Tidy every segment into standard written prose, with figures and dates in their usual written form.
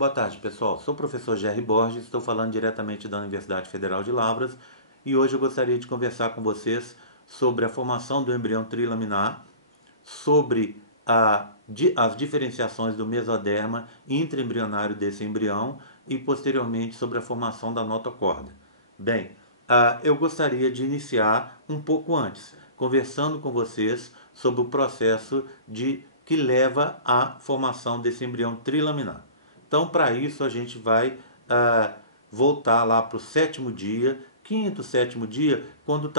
Boa tarde, pessoal. Sou o professor Gerry Borges, estou falando diretamente da Universidade Federal de Lavras e hoje eu gostaria de conversar com vocês sobre a formação do embrião trilaminar, sobre as diferenciações do mesoderma intraembrionário desse embrião e posteriormente sobre a formação da notocorda. Bem, eu gostaria de iniciar um pouco antes, conversando com vocês sobre o processo que leva à formação desse embrião trilaminar. Então, para isso, a gente vai voltar lá para o sétimo dia, quinto, sétimo dia, quando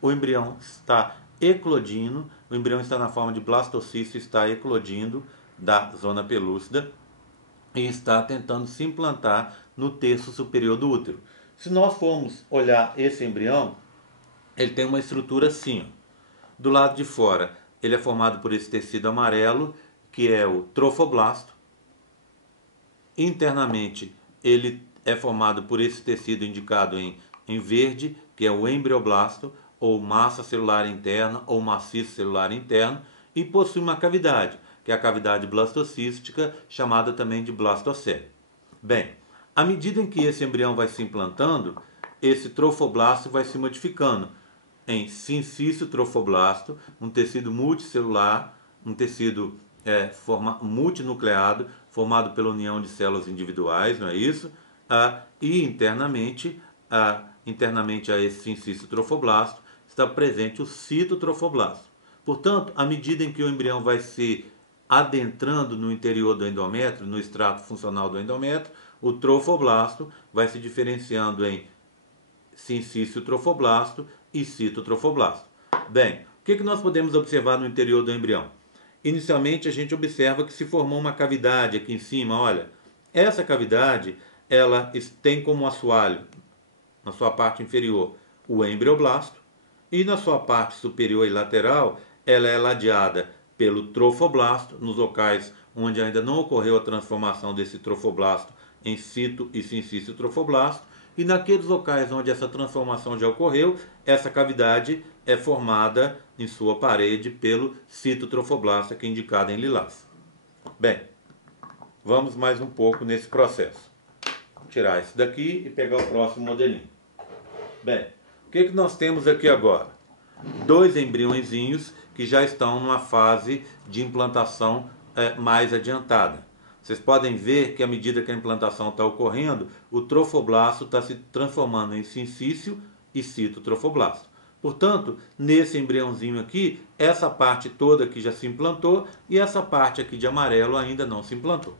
o embrião está eclodindo, o embrião está na forma de blastocisto, está eclodindo da zona pelúcida e está tentando se implantar no terço superior do útero. Se nós formos olhar esse embrião, ele tem uma estrutura assim, ó. Do lado de fora, ele é formado por esse tecido amarelo, que é o trofoblasto. Internamente, ele é formado por esse tecido indicado em verde, que é o embrioblasto, ou massa celular interna, ou maciço celular interno, e possui uma cavidade, que é a cavidade blastocística, chamada também de blastocele. Bem, à medida em que esse embrião vai se implantando, esse trofoblasto vai se modificando em sincício trofoblasto, um tecido multicelular, um tecido multinucleado, formado pela união de células individuais, não é isso? E internamente a esse sincício trofoblasto está presente o citotrofoblasto. Portanto, à medida em que o embrião vai se adentrando no interior do endométrio, no extrato funcional do endométrio, o trofoblasto vai se diferenciando em sincício trofoblasto e citotrofoblasto. Bem, o que nós podemos observar no interior do embrião? Inicialmente a gente observa que se formou uma cavidade aqui em cima, olha. Essa cavidade, ela tem como assoalho, na sua parte inferior, o embrioblasto, e na sua parte superior e lateral, ela é ladeada pelo trofoblasto, nos locais onde ainda não ocorreu a transformação desse trofoblasto em cito e sincício trofoblasto, e naqueles locais onde essa transformação já ocorreu, essa cavidade é formada em sua parede pelo citotrofoblasto, que é indicado em lilás. Bem, vamos mais um pouco nesse processo. Vou tirar esse daqui e pegar o próximo modelinho. Bem, o que nós temos aqui agora? Dois embriõezinhos que já estão numa fase de implantação mais adiantada. Vocês podem ver que à medida que a implantação está ocorrendo, o trofoblasto está se transformando em sincício e citotrofoblasto. Portanto, nesse embriãozinho aqui, essa parte toda aqui já se implantou e essa parte aqui de amarelo ainda não se implantou.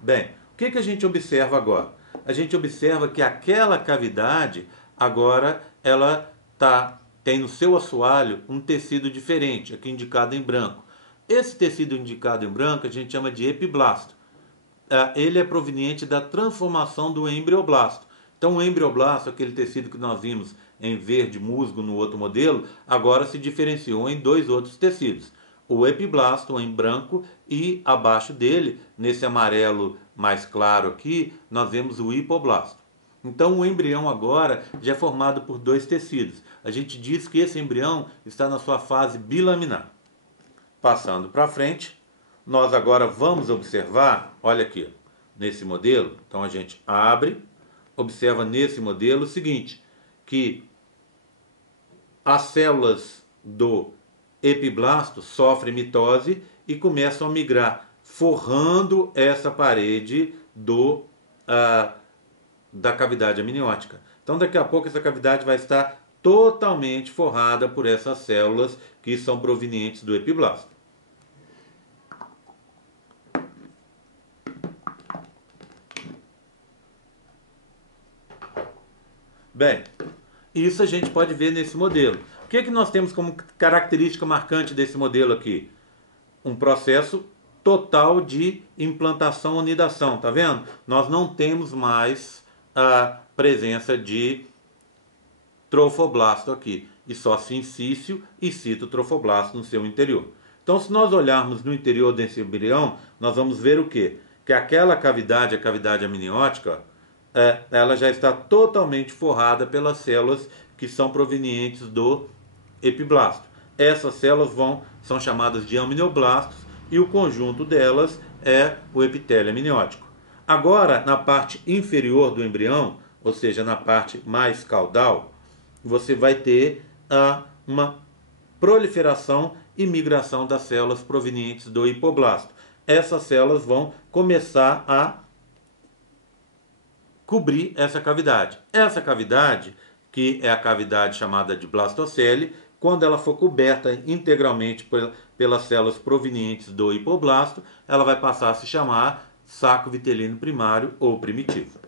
Bem, o que a gente observa agora? A gente observa que aquela cavidade agora ela tem no seu assoalho um tecido diferente, aqui indicado em branco. Esse tecido indicado em branco a gente chama de epiblasto. Ele é proveniente da transformação do embrioblasto. Então o embrioblasto, aquele tecido que nós vimos em verde musgo no outro modelo, agora se diferenciou em dois outros tecidos. O epiblasto em branco e abaixo dele, nesse amarelo mais claro aqui, nós vemos o hipoblasto. Então o embrião agora já é formado por dois tecidos. A gente diz que esse embrião está na sua fase bilaminar. Passando para frente, nós agora vamos observar, olha aqui, nesse modelo, então a gente abre, observa nesse modelo o seguinte, que as células do epiblasto sofrem mitose e começam a migrar, forrando essa parede da cavidade amniótica. Então daqui a pouco essa cavidade vai estar totalmente forrada por essas células que são provenientes do epiblasto. Bem, isso a gente pode ver nesse modelo. O que nós temos como característica marcante desse modelo aqui? Um processo total de implantação onidação, tá vendo? Nós não temos mais a presença de trofoblasto aqui, e só sincício e citotrofoblasto no seu interior. Então, se nós olharmos no interior desse embrião, nós vamos ver o quê? Que aquela cavidade, a cavidade amniótica, ela já está totalmente forrada pelas células que são provenientes do epiblasto. Essas células são chamadas de amnioblastos e o conjunto delas é o epitélio amniótico. Agora, na parte inferior do embrião, ou seja, na parte mais caudal, você vai ter uma proliferação e migração das células provenientes do hipoblasto. Essas células vão começar a cobrir essa cavidade. Essa cavidade, que é a cavidade chamada de blastocele, quando ela for coberta integralmente pelas células provenientes do hipoblasto, ela vai passar a se chamar saco vitelino primário ou primitivo.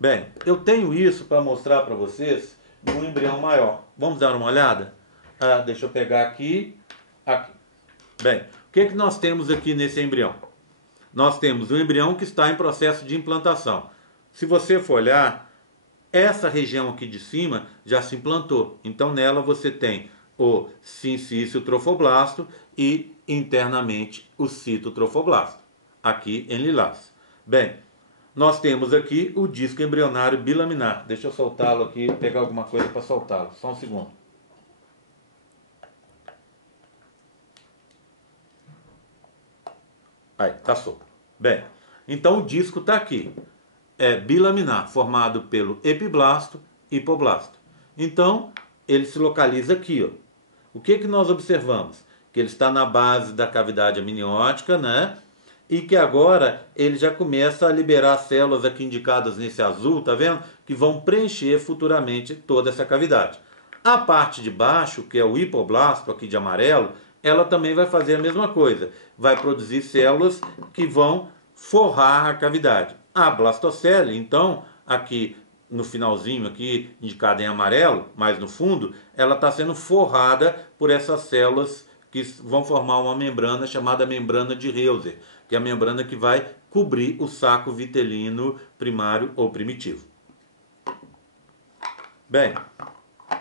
Bem, eu tenho isso para mostrar para vocês no embrião maior. Vamos dar uma olhada? Deixa eu pegar aqui. Bem, o que nós temos aqui nesse embrião? Nós temos um embrião que está em processo de implantação. Se você for olhar, essa região aqui de cima já se implantou. Então nela você tem o sincício trofoblasto e internamente o citotrofoblasto, aqui em lilás. Bem, nós temos aqui o disco embrionário bilaminar. Deixa eu soltá-lo aqui, pegar alguma coisa para soltá-lo. Só um segundo. Aí, tá solto. Bem, então o disco está aqui. É bilaminar, formado pelo epiblasto e hipoblasto. Então, ele se localiza aqui. Ó. O que nós observamos? Que ele está na base da cavidade amniótica, né? E que agora ele já começa a liberar células aqui indicadas nesse azul, tá vendo? Que vão preencher futuramente toda essa cavidade. A parte de baixo, que é o hipoblasto, aqui de amarelo, ela também vai fazer a mesma coisa. Vai produzir células que vão forrar a cavidade. A blastocele, então, aqui no finalzinho, aqui indicada em amarelo, mais no fundo, ela está sendo forrada por essas células que vão formar uma membrana chamada membrana de Heuser, que é a membrana que vai cobrir o saco vitelino primário ou primitivo. Bem,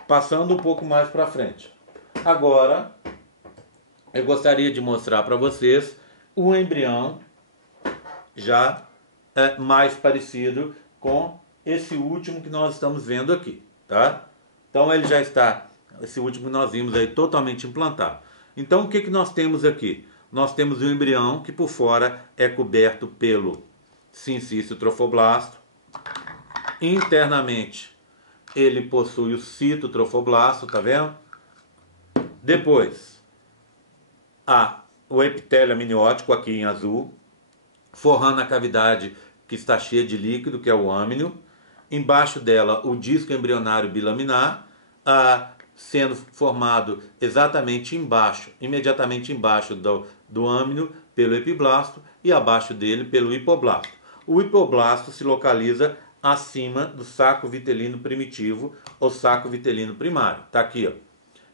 passando um pouco mais para frente. Agora, eu gostaria de mostrar para vocês o embrião já mais parecido com esse último que nós estamos vendo aqui, tá? Então ele já está, esse último que nós vimos aí, totalmente implantado. Então o que nós temos aqui? Nós temos um embrião que por fora é coberto pelo sincício trofoblasto. Internamente ele possui o citotrofoblasto, tá vendo? Depois o epitélio amniótico aqui em azul, forrando a cavidade que está cheia de líquido, que é o âmnio. Embaixo dela, o disco embrionário bilaminar, sendo formado exatamente embaixo, imediatamente embaixo do âmnio, pelo epiblasto, e abaixo dele, pelo hipoblasto. O hipoblasto se localiza acima do saco vitelino primitivo, ou saco vitelino primário. Está aqui, ó,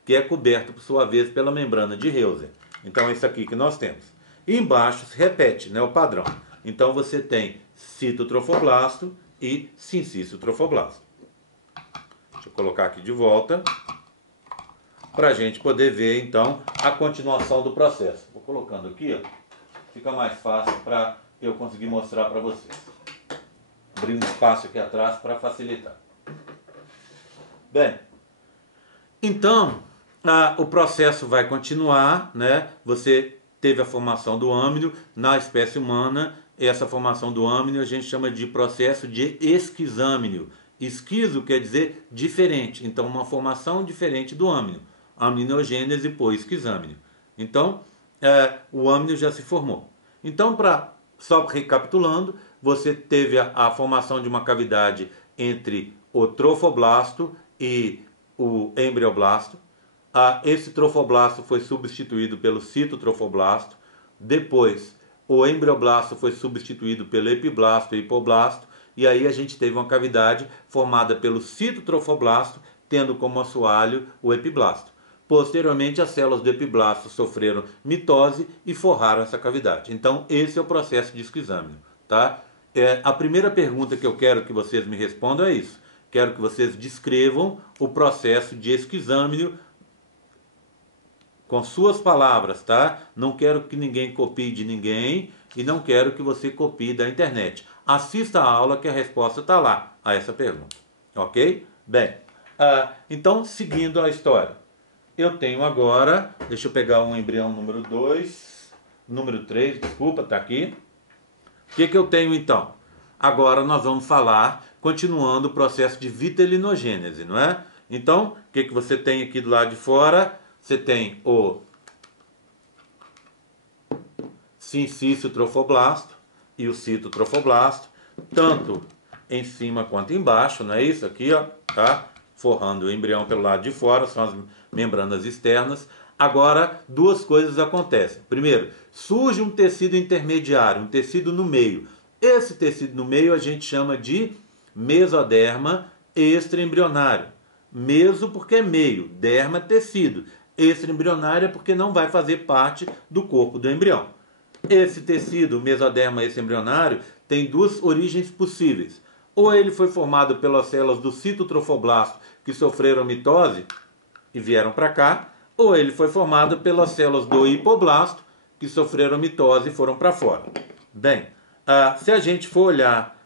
que é coberto, por sua vez, pela membrana de Heuser. Então é isso aqui que nós temos. E embaixo se repete, né, o padrão. Então você tem citotrofoblasto e sincício trofoblasto. Deixa eu colocar aqui de volta para a gente poder ver então a continuação do processo. Vou colocando aqui, ó, fica mais fácil para eu conseguir mostrar para vocês. Abrir um espaço aqui atrás para facilitar. Bem, então o processo vai continuar, né? Você teve a formação do âmnio na espécie humana. Essa formação do âmnio a gente chama de processo de esquizâmnio. Esquizo quer dizer diferente, então uma formação diferente do âmnio. Amniogênese por esquizâmnio. Então, o âmnio já se formou. Então, só recapitulando, você teve a formação de uma cavidade entre o trofoblasto e o embrioblasto. Esse trofoblasto foi substituído pelo citotrofoblasto. Depois, o embrioblasto foi substituído pelo epiblasto e hipoblasto. E aí a gente teve uma cavidade formada pelo citotrofoblasto, tendo como assoalho o epiblasto. Posteriormente, as células do epiblasto sofreram mitose e forraram essa cavidade. Então, esse é o processo de esquizâmnio, tá? A primeira pergunta que eu quero que vocês me respondam é isso. Quero que vocês descrevam o processo de esquizâmnio com suas palavras, tá? Não quero que ninguém copie de ninguém e não quero que você copie da internet. Assista a aula que a resposta está lá a essa pergunta, ok? Bem, então, seguindo a história. Eu tenho agora, deixa eu pegar um embrião número 2, número 3, desculpa, está aqui. O que eu tenho então? Agora nós vamos falar, continuando o processo de vitelinogênese, não é? Então, o que você tem aqui do lado de fora? Você tem o sincício trofoblasto e o citotrofoblasto, tanto em cima quanto embaixo, não é isso? Aqui, ó, tá? Forrando o embrião pelo lado de fora, são as membranas externas. Agora, duas coisas acontecem. Primeiro, surge um tecido intermediário, um tecido no meio. Esse tecido no meio a gente chama de mesoderma extraembrionário. Meso porque é meio, derma tecido. Extraembrionário é porque não vai fazer parte do corpo do embrião. Esse tecido, o mesoderma extraembrionário, tem duas origens possíveis. Ou ele foi formado pelas células do citotrofoblasto que sofreram mitose e vieram para cá, ou ele foi formado pelas células do hipoblasto que sofreram mitose e foram para fora. Bem, se a gente for olhar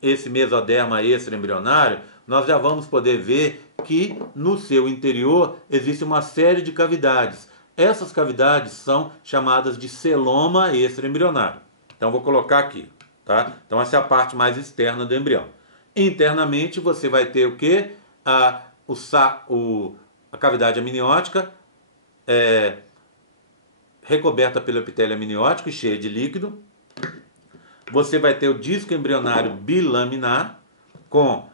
esse mesoderma extraembrionário, nós já vamos poder ver que no seu interior existe uma série de cavidades. Essas cavidades são chamadas de celoma extraembrionário. Então vou colocar aqui, tá? Então essa é a parte mais externa do embrião. Internamente você vai ter o quê? A cavidade amniótica recoberta pelo epitélio amniótico e cheia de líquido. Você vai ter o disco embrionário bilaminar com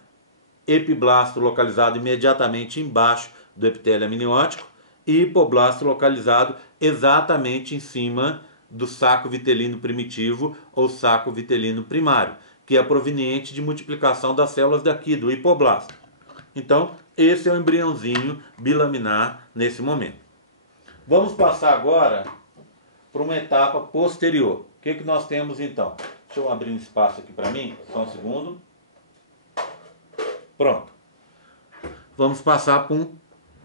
epiblasto localizado imediatamente embaixo do epitélio amniótico e hipoblasto localizado exatamente em cima do saco vitelino primitivo ou saco vitelino primário, que é proveniente de multiplicação das células daqui, do hipoblasto. Então, esse é o embriãozinho bilaminar nesse momento. Vamos passar agora para uma etapa posterior. O que nós temos então? Deixa eu abrir um espaço aqui para mim, só um segundo. Pronto. Vamos passar para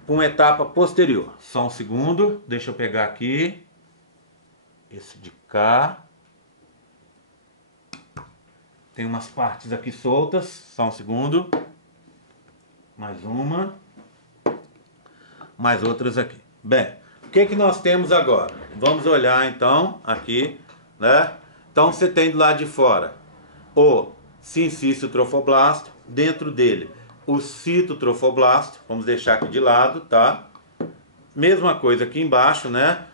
uma etapa posterior. Só um segundo, deixa eu pegar aqui. Esse de cá. Tem umas partes aqui soltas, só um segundo. Mais uma. Mais outras aqui. Bem, o que nós temos agora? Vamos olhar então aqui, né? Então você tem do lado de fora o sincício trofoblasto, dentro dele o citotrofoblasto, vamos deixar aqui de lado, tá? Mesma coisa aqui embaixo, né?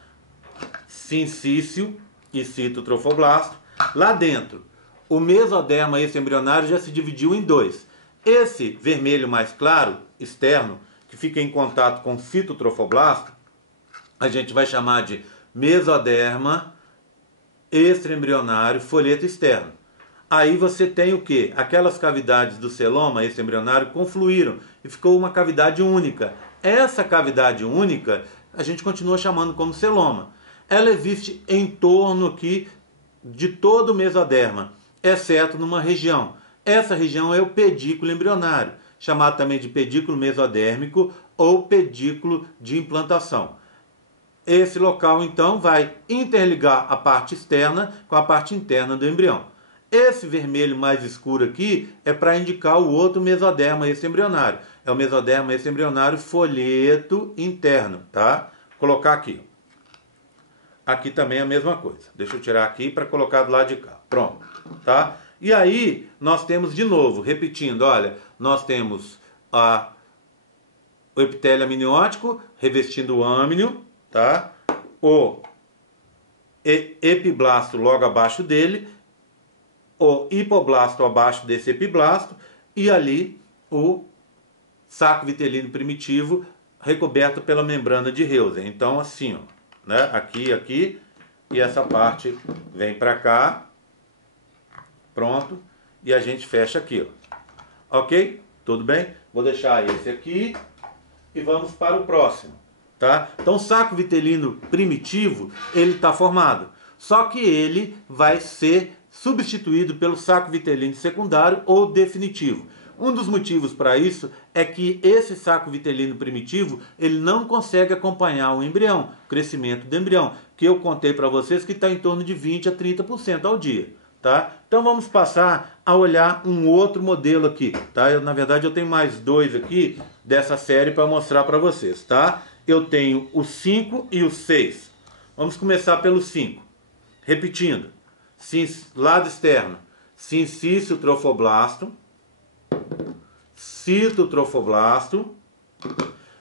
Sincício e citotrofoblasto. Lá dentro, o mesoderma extraembrionário já se dividiu em dois. Esse vermelho mais claro, externo, que fica em contato com o citotrofoblasto, a gente vai chamar de mesoderma extraembrionário folheto externo. Aí você tem o que? Aquelas cavidades do celoma extraembrionário confluíram e ficou uma cavidade única. Essa cavidade única a gente continua chamando como celoma. Ela existe em torno aqui de todo o mesoderma, exceto numa região. Essa região é o pedículo embrionário, chamado também de pedículo mesodérmico ou pedículo de implantação. Esse local, então, vai interligar a parte externa com a parte interna do embrião. Esse vermelho mais escuro aqui é para indicar o outro mesoderma extraembrionário. É o mesoderma extraembrionário folheto interno, tá? Vou colocar aqui. Aqui também é a mesma coisa. Deixa eu tirar aqui para colocar do lado de cá. Pronto, tá? E aí, nós temos de novo, repetindo, olha, nós temos o epitélio amniótico revestindo o âmnio, tá? O epiblasto logo abaixo dele, o hipoblasto abaixo desse epiblasto e ali o saco vitelino primitivo recoberto pela membrana de Heusen. Então assim, ó, né? Aqui e essa parte vem para cá, pronto, e a gente fecha aqui, ó. Ok? Tudo bem? Vou deixar esse aqui e vamos para o próximo, tá? Então o saco vitelino primitivo, ele está formado, só que ele vai ser substituído pelo saco vitelino secundário ou definitivo. Um dos motivos para isso é que esse saco vitelino primitivo, ele não consegue acompanhar o embrião, o crescimento do embrião, que eu contei para vocês que está em torno de 20 a 30% ao dia, tá? Então vamos passar a olhar um outro modelo aqui, tá? Na verdade eu tenho mais dois aqui dessa série para mostrar para vocês, tá? Eu tenho o 5 e o 6. Vamos começar pelo 5. Repetindo. lado externo, sincício trofoblasto, citotrofoblasto,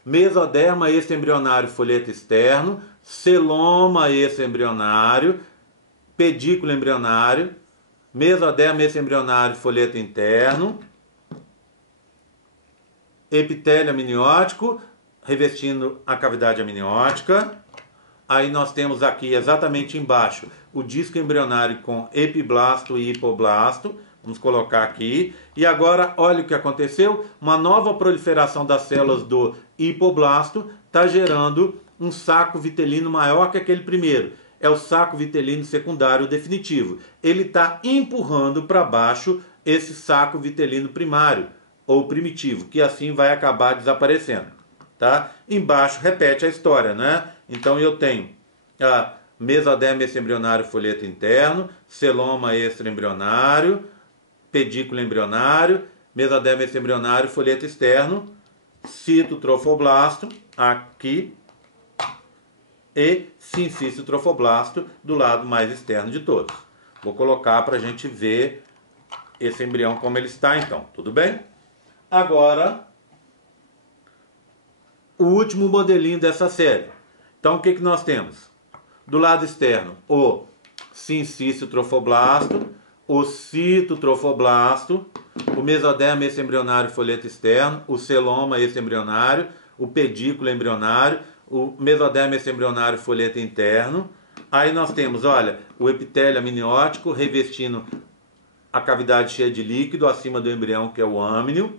mesoderma extraembrionário folheto externo, celoma extraembrionário, pedículo embrionário, mesoderma extraembrionário folheto interno, epitélio amniótico, revestindo a cavidade amniótica. Aí nós temos aqui, exatamente embaixo, o disco embrionário com epiblasto e hipoblasto. Vamos colocar aqui. E agora, olha o que aconteceu. Uma nova proliferação das células do hipoblasto está gerando um saco vitelino maior que aquele primeiro. É o saco vitelino secundário definitivo. Ele está empurrando para baixo esse saco vitelino primário, ou primitivo, que assim vai acabar desaparecendo. Tá? Embaixo repete a história, né? Então eu tenho a mesoderma extraembrionário folheto interno, celoma extraembrionário, pedículo embrionário, mesoderma extraembrionário folheto externo, citotrofoblasto aqui e sincício trofoblasto do lado mais externo de todos. Vou colocar para a gente ver esse embrião como ele está então, tudo bem? Agora, o último modelinho dessa série. Então, o que nós temos? Do lado externo, o sincício trofoblasto, o citotrofoblasto, o mesoderma extraembrionário folheto externo, o celoma extraembrionário, o pedículo embrionário, o mesoderma extraembrionário folheto interno. Aí nós temos, olha, o epitélio amniótico revestindo a cavidade cheia de líquido acima do embrião, que é o âmnio.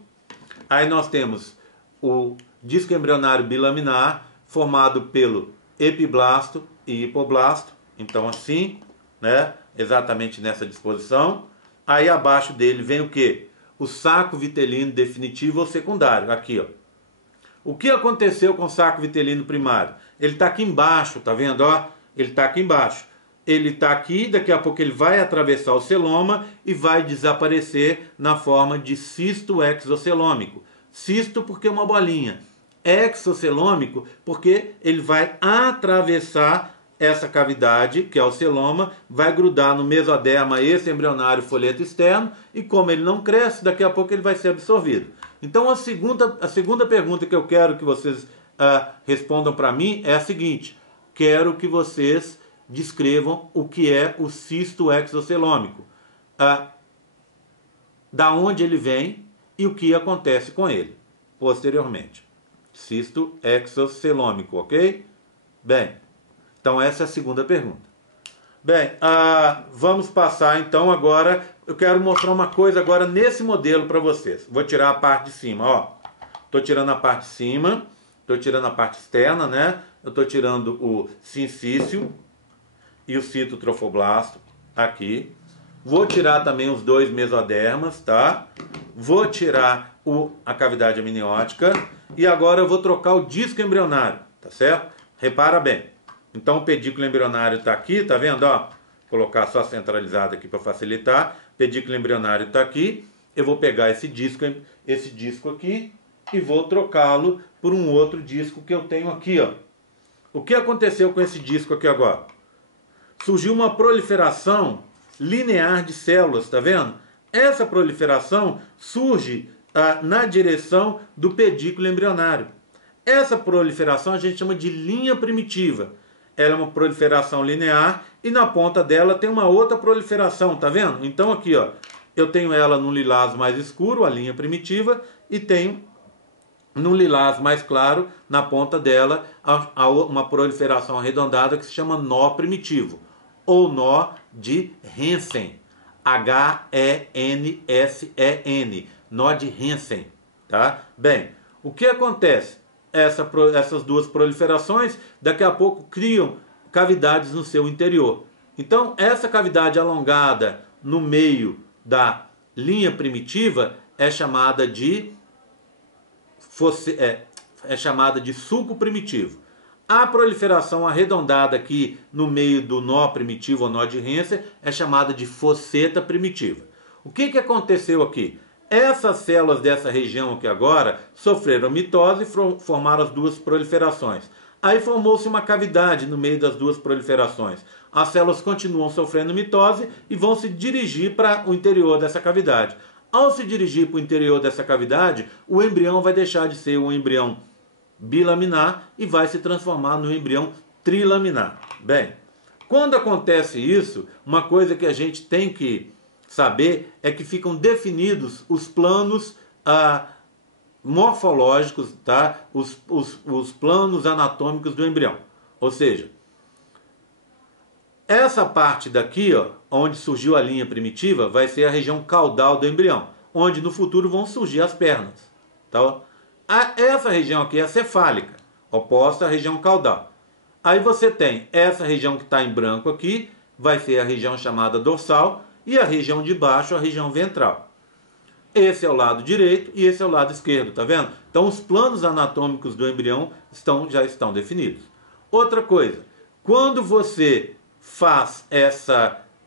Aí nós temos o disco embrionário bilaminar, formado pelo epiblasto e hipoblasto. Então assim, né? Exatamente nessa disposição. Aí abaixo dele vem o quê? O saco vitelino definitivo ou secundário. Aqui, ó. O que aconteceu com o saco vitelino primário? Ele está aqui embaixo, tá vendo? Ó? Ele está aqui embaixo. Ele está aqui, daqui a pouco ele vai atravessar o celoma e vai desaparecer na forma de cisto exocelômico. Cisto porque é uma bolinha. Exocelômico porque ele vai atravessar essa cavidade, que é o celoma, vai grudar no mesoderma extraembrionário folheto externo e como ele não cresce, daqui a pouco ele vai ser absorvido. Então a segunda pergunta que eu quero que vocês respondam para mim é a seguinte: quero que vocês descrevam o que é o cisto exocelômico, da onde ele vem e o que acontece com ele posteriormente. Cisto exocelômico, ok? Bem, então essa é a segunda pergunta. Bem, vamos passar então agora. Eu quero mostrar uma coisa agora nesse modelo para vocês. Vou tirar a parte de cima, ó. Estou tirando a parte de cima, estou tirando a parte externa, né? Eu estou tirando o sincício e o citotrofoblasto aqui. Vou tirar também os dois mesodermas, tá? Vou tirar a cavidade amniótica e agora eu vou trocar o disco embrionário, tá certo? Repara bem. Então o pedículo embrionário está aqui, tá vendo? Ó, vou colocar só centralizado aqui para facilitar. Pedículo embrionário está aqui. Eu vou pegar esse disco aqui e vou trocá-lo por um outro disco que eu tenho aqui, ó. O que aconteceu com esse disco aqui agora? Surgiu uma proliferação linear de células, tá vendo? Essa proliferação surge na direção do pedículo embrionário. Essa proliferação a gente chama de linha primitiva. Ela é uma proliferação linear e na ponta dela tem uma outra proliferação, tá vendo? Então aqui, ó, eu tenho ela num lilás mais escuro, a linha primitiva, e tenho num lilás mais claro, na ponta dela, uma proliferação arredondada que se chama nó primitivo, ou nó de Hansen, H-E-N-S-E-N, nó de Hansen, tá? Bem, o que acontece? Essas duas proliferações daqui a pouco criam cavidades no seu interior. Então essa cavidade alongada no meio da linha primitiva é chamada de sulco primitivo. A proliferação arredondada aqui no meio do nó primitivo ou nó de Hansen é chamada de fosseta primitiva. O que aconteceu aqui? Essas células dessa região aqui agora sofreram mitose e formaram as duas proliferações. Aí formou-se uma cavidade no meio das duas proliferações. as células continuam sofrendo mitose e vão se dirigir para o interior dessa cavidade. Ao se dirigir para o interior dessa cavidade, o embrião vai deixar de ser um embrião bilaminar e vai se transformar no embrião trilaminar. Bem, quando acontece isso, uma coisa que a gente tem que saber é que ficam definidos os planos morfológicos, tá? Os planos anatômicos do embrião. Ou seja, essa parte daqui, ó, onde surgiu a linha primitiva, vai ser a região caudal do embrião, onde no futuro vão surgir as pernas. Tá? Essa região aqui é a cefálica, oposta à região caudal. Aí você tem essa região que está em branco aqui, vai ser a região chamada dorsal, e a região de baixo, a região ventral. Esse é o lado direito e esse é o lado esquerdo, tá vendo? Então os planos anatômicos do embrião já estão definidos. Outra coisa, quando você faz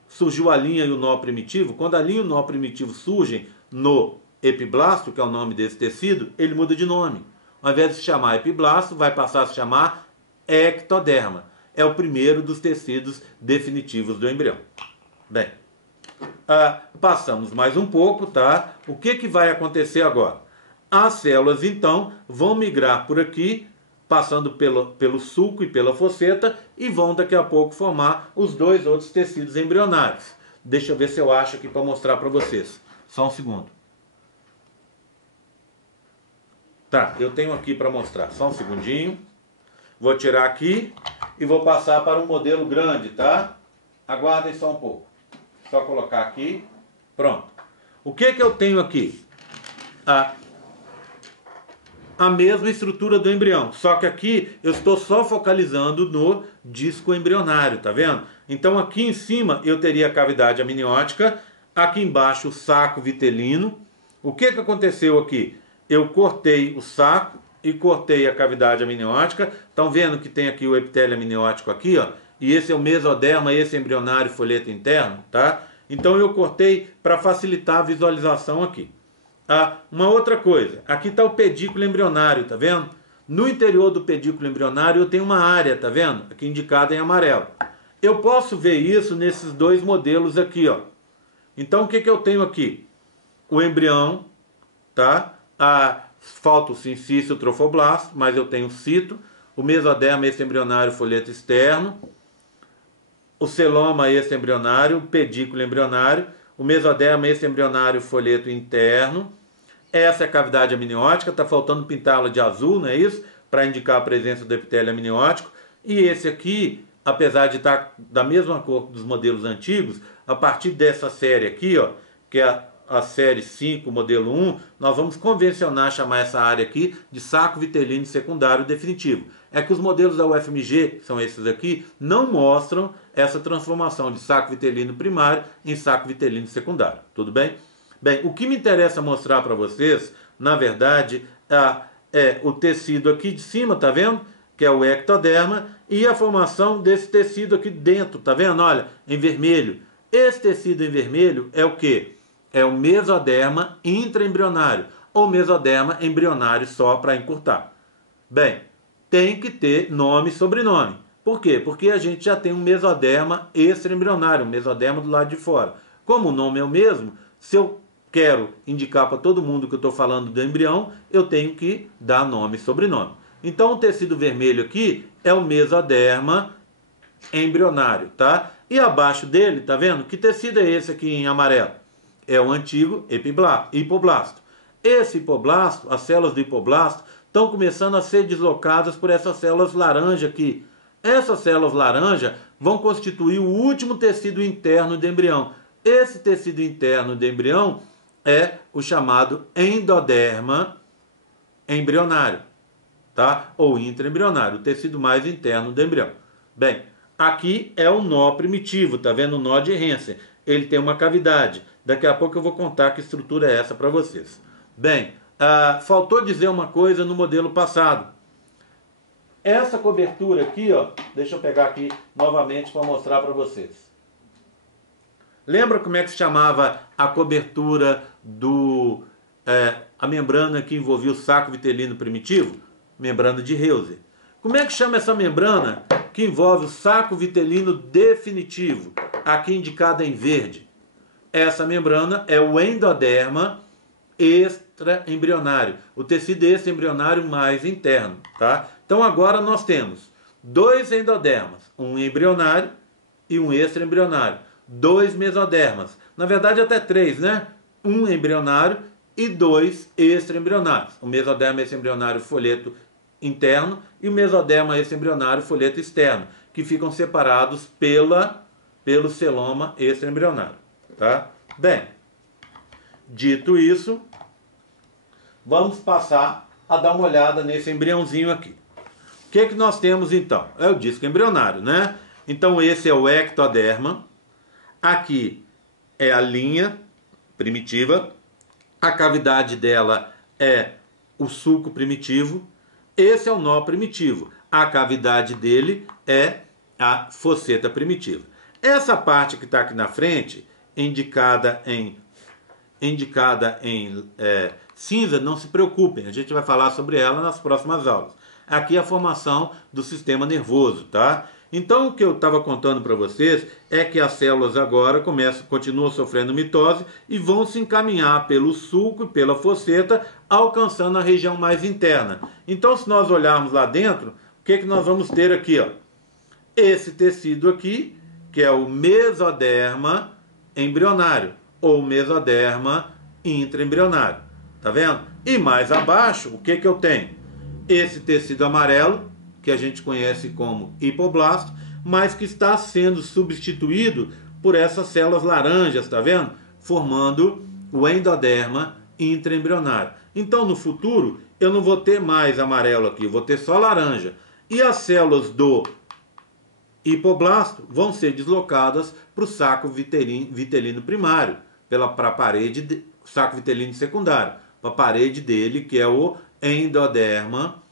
surgiu a linha e o nó primitivo, quando a linha e o nó primitivo surgem no epiblasto, que é o nome desse tecido, ele muda de nome. Ao invés de se chamar epiblasto, vai passar a se chamar ectoderma. É o primeiro dos tecidos definitivos do embrião. Bem, passamos mais um pouco, tá? O que vai acontecer agora? As células, então, vão migrar por aqui, passando pelo sulco e pela fosseta, e vão daqui a pouco formar os dois outros tecidos embrionários. Deixa eu ver se eu acho aqui para mostrar para vocês. Só um segundo. Tá, eu tenho aqui para mostrar. Só um segundinho. Vou tirar aqui e vou passar para um modelo grande, tá? Aguardem só um pouco. Só colocar aqui. Pronto. O que eu tenho aqui? A mesma estrutura do embrião, só que aqui eu estou só focalizando no disco embrionário, tá vendo? Então aqui em cima eu teria a cavidade amniótica, aqui embaixo o saco vitelino. O que aconteceu aqui? Eu cortei o saco e cortei a cavidade amniótica. Estão vendo que tem aqui o epitélio amniótico aqui, ó, e esse é o mesoderma, esse é embrionário folheto interno, tá? Então eu cortei para facilitar a visualização aqui. Uma outra coisa, aqui está o pedículo embrionário, tá vendo? No interior do pedículo embrionário eu tenho uma área, tá vendo? Aqui indicada em amarelo. Eu posso ver isso nesses dois modelos aqui, ó. Então o que eu tenho aqui? O embrião, tá? Falta o sincício trofoblasto, mas eu tenho o cito, o mesoderma esse embrionário folheto externo, o celoma esse embrionário, o pedículo embrionário, o mesoderma esse embrionário folheto interno. Essa é a cavidade amniótica, está faltando pintá-la de azul, não é isso? Para indicar a presença do epitélio amniótico. E esse aqui, apesar de estar da mesma cor dos modelos antigos, a partir dessa série aqui, ó, que é a série 5, modelo 1, nós vamos convencionar chamar essa área aqui de saco vitelino secundário definitivo. É que os modelos da UFMG, são esses aqui, não mostram essa transformação de saco vitelino primário em saco vitelino secundário. Tudo bem? Bem, o que me interessa mostrar para vocês, na verdade, é o tecido aqui de cima, tá vendo? Que é o ectoderma, e a formação desse tecido aqui dentro, tá vendo? Olha, em vermelho. Esse tecido em vermelho é o quê? É o mesoderma intraembrionário, ou mesoderma embrionário só para encurtar. Bem, tem que ter nome e sobrenome. Por quê? Porque a gente já tem um mesoderma extraembrionário, um mesoderma do lado de fora. Como o nome é o mesmo, se eu quero indicar para todo mundo que eu estou falando do embrião, eu tenho que dar nome e sobrenome. Então o tecido vermelho aqui é o mesoderma embrionário, tá? E abaixo dele, tá vendo? Que tecido é esse aqui em amarelo? É o antigo hipoblasto. Esse hipoblasto, as células do hipoblasto, estão começando a ser deslocadas por essas células laranja aqui. Essas células laranja vão constituir o último tecido interno do embrião. Esse tecido interno do embrião é o chamado endoderma embrionário, tá? Ou intraembrionário, o tecido mais interno do embrião. Bem, aqui é o nó primitivo, tá vendo? O nó de Hensen. Ele tem uma cavidade. Daqui a pouco eu vou contar que estrutura é essa para vocês. Bem, faltou dizer uma coisa no modelo passado. Essa cobertura aqui, ó, deixa eu pegar aqui novamente para mostrar para vocês. Lembra como é que se chamava a cobertura a membrana que envolvia o saco vitelino primitivo? Membrana de Heuser. Como é que chama essa membrana que envolve o saco vitelino definitivo, aqui indicada em verde? Essa membrana é o endoderma extraembrionário, o tecido extraembrionário mais interno, tá? Então agora nós temos dois endodermas, um embrionário e um extraembrionário, dois mesodermas, na verdade até três, né? Um embrionário e dois extraembrionários, o mesoderma extraembrionário folheto interno e o mesoderma extraembrionário folheto externo, que ficam separados pelo celoma extraembrionário, tá? Bem, dito isso, vamos passar a dar uma olhada nesse embriãozinho aqui. O que nós temos então? É o disco embrionário, né? Então esse é o ectoderma, aqui é a linha primitiva, a cavidade dela é o sulco primitivo, esse é o nó primitivo, a cavidade dele é a fosseta primitiva. Essa parte que está aqui na frente, indicada em cinza, não se preocupem, a gente vai falar sobre ela nas próximas aulas. Aqui é a formação do sistema nervoso, tá? Então o que eu estava contando para vocês é que as células agora continuam sofrendo mitose e vão se encaminhar pelo sulco e pela fosseta, alcançando a região mais interna. Então se nós olharmos lá dentro, o que nós vamos ter aqui, ó? Esse tecido aqui, que é o mesoderma embrionário, ou mesoderma intraembrionário. Tá vendo? E mais abaixo, o que eu tenho? Esse tecido amarelo, que a gente conhece como hipoblasto, mas que está sendo substituído por essas células laranjas, tá vendo? Formando o endoderma intraembrionário. Então, no futuro, eu não vou ter mais amarelo aqui, eu vou ter só laranja. E as células do hipoblasto vão ser deslocadas para o saco vitelino primário, para a parede, saco vitelino secundário, para a parede dele, que é o endoderma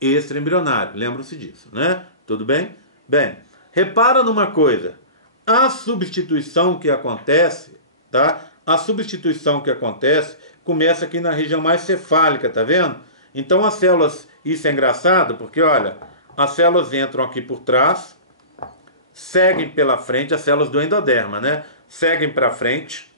extraembrionário. Lembram-se disso, né? Tudo bem? Bem, repara numa coisa. A substituição que acontece, tá? A substituição que acontece começa aqui na região mais cefálica, tá vendo? Então as células, isso é engraçado, porque olha, as células entram aqui por trás, seguem pela frente, as células do endoderma, né? Seguem para frente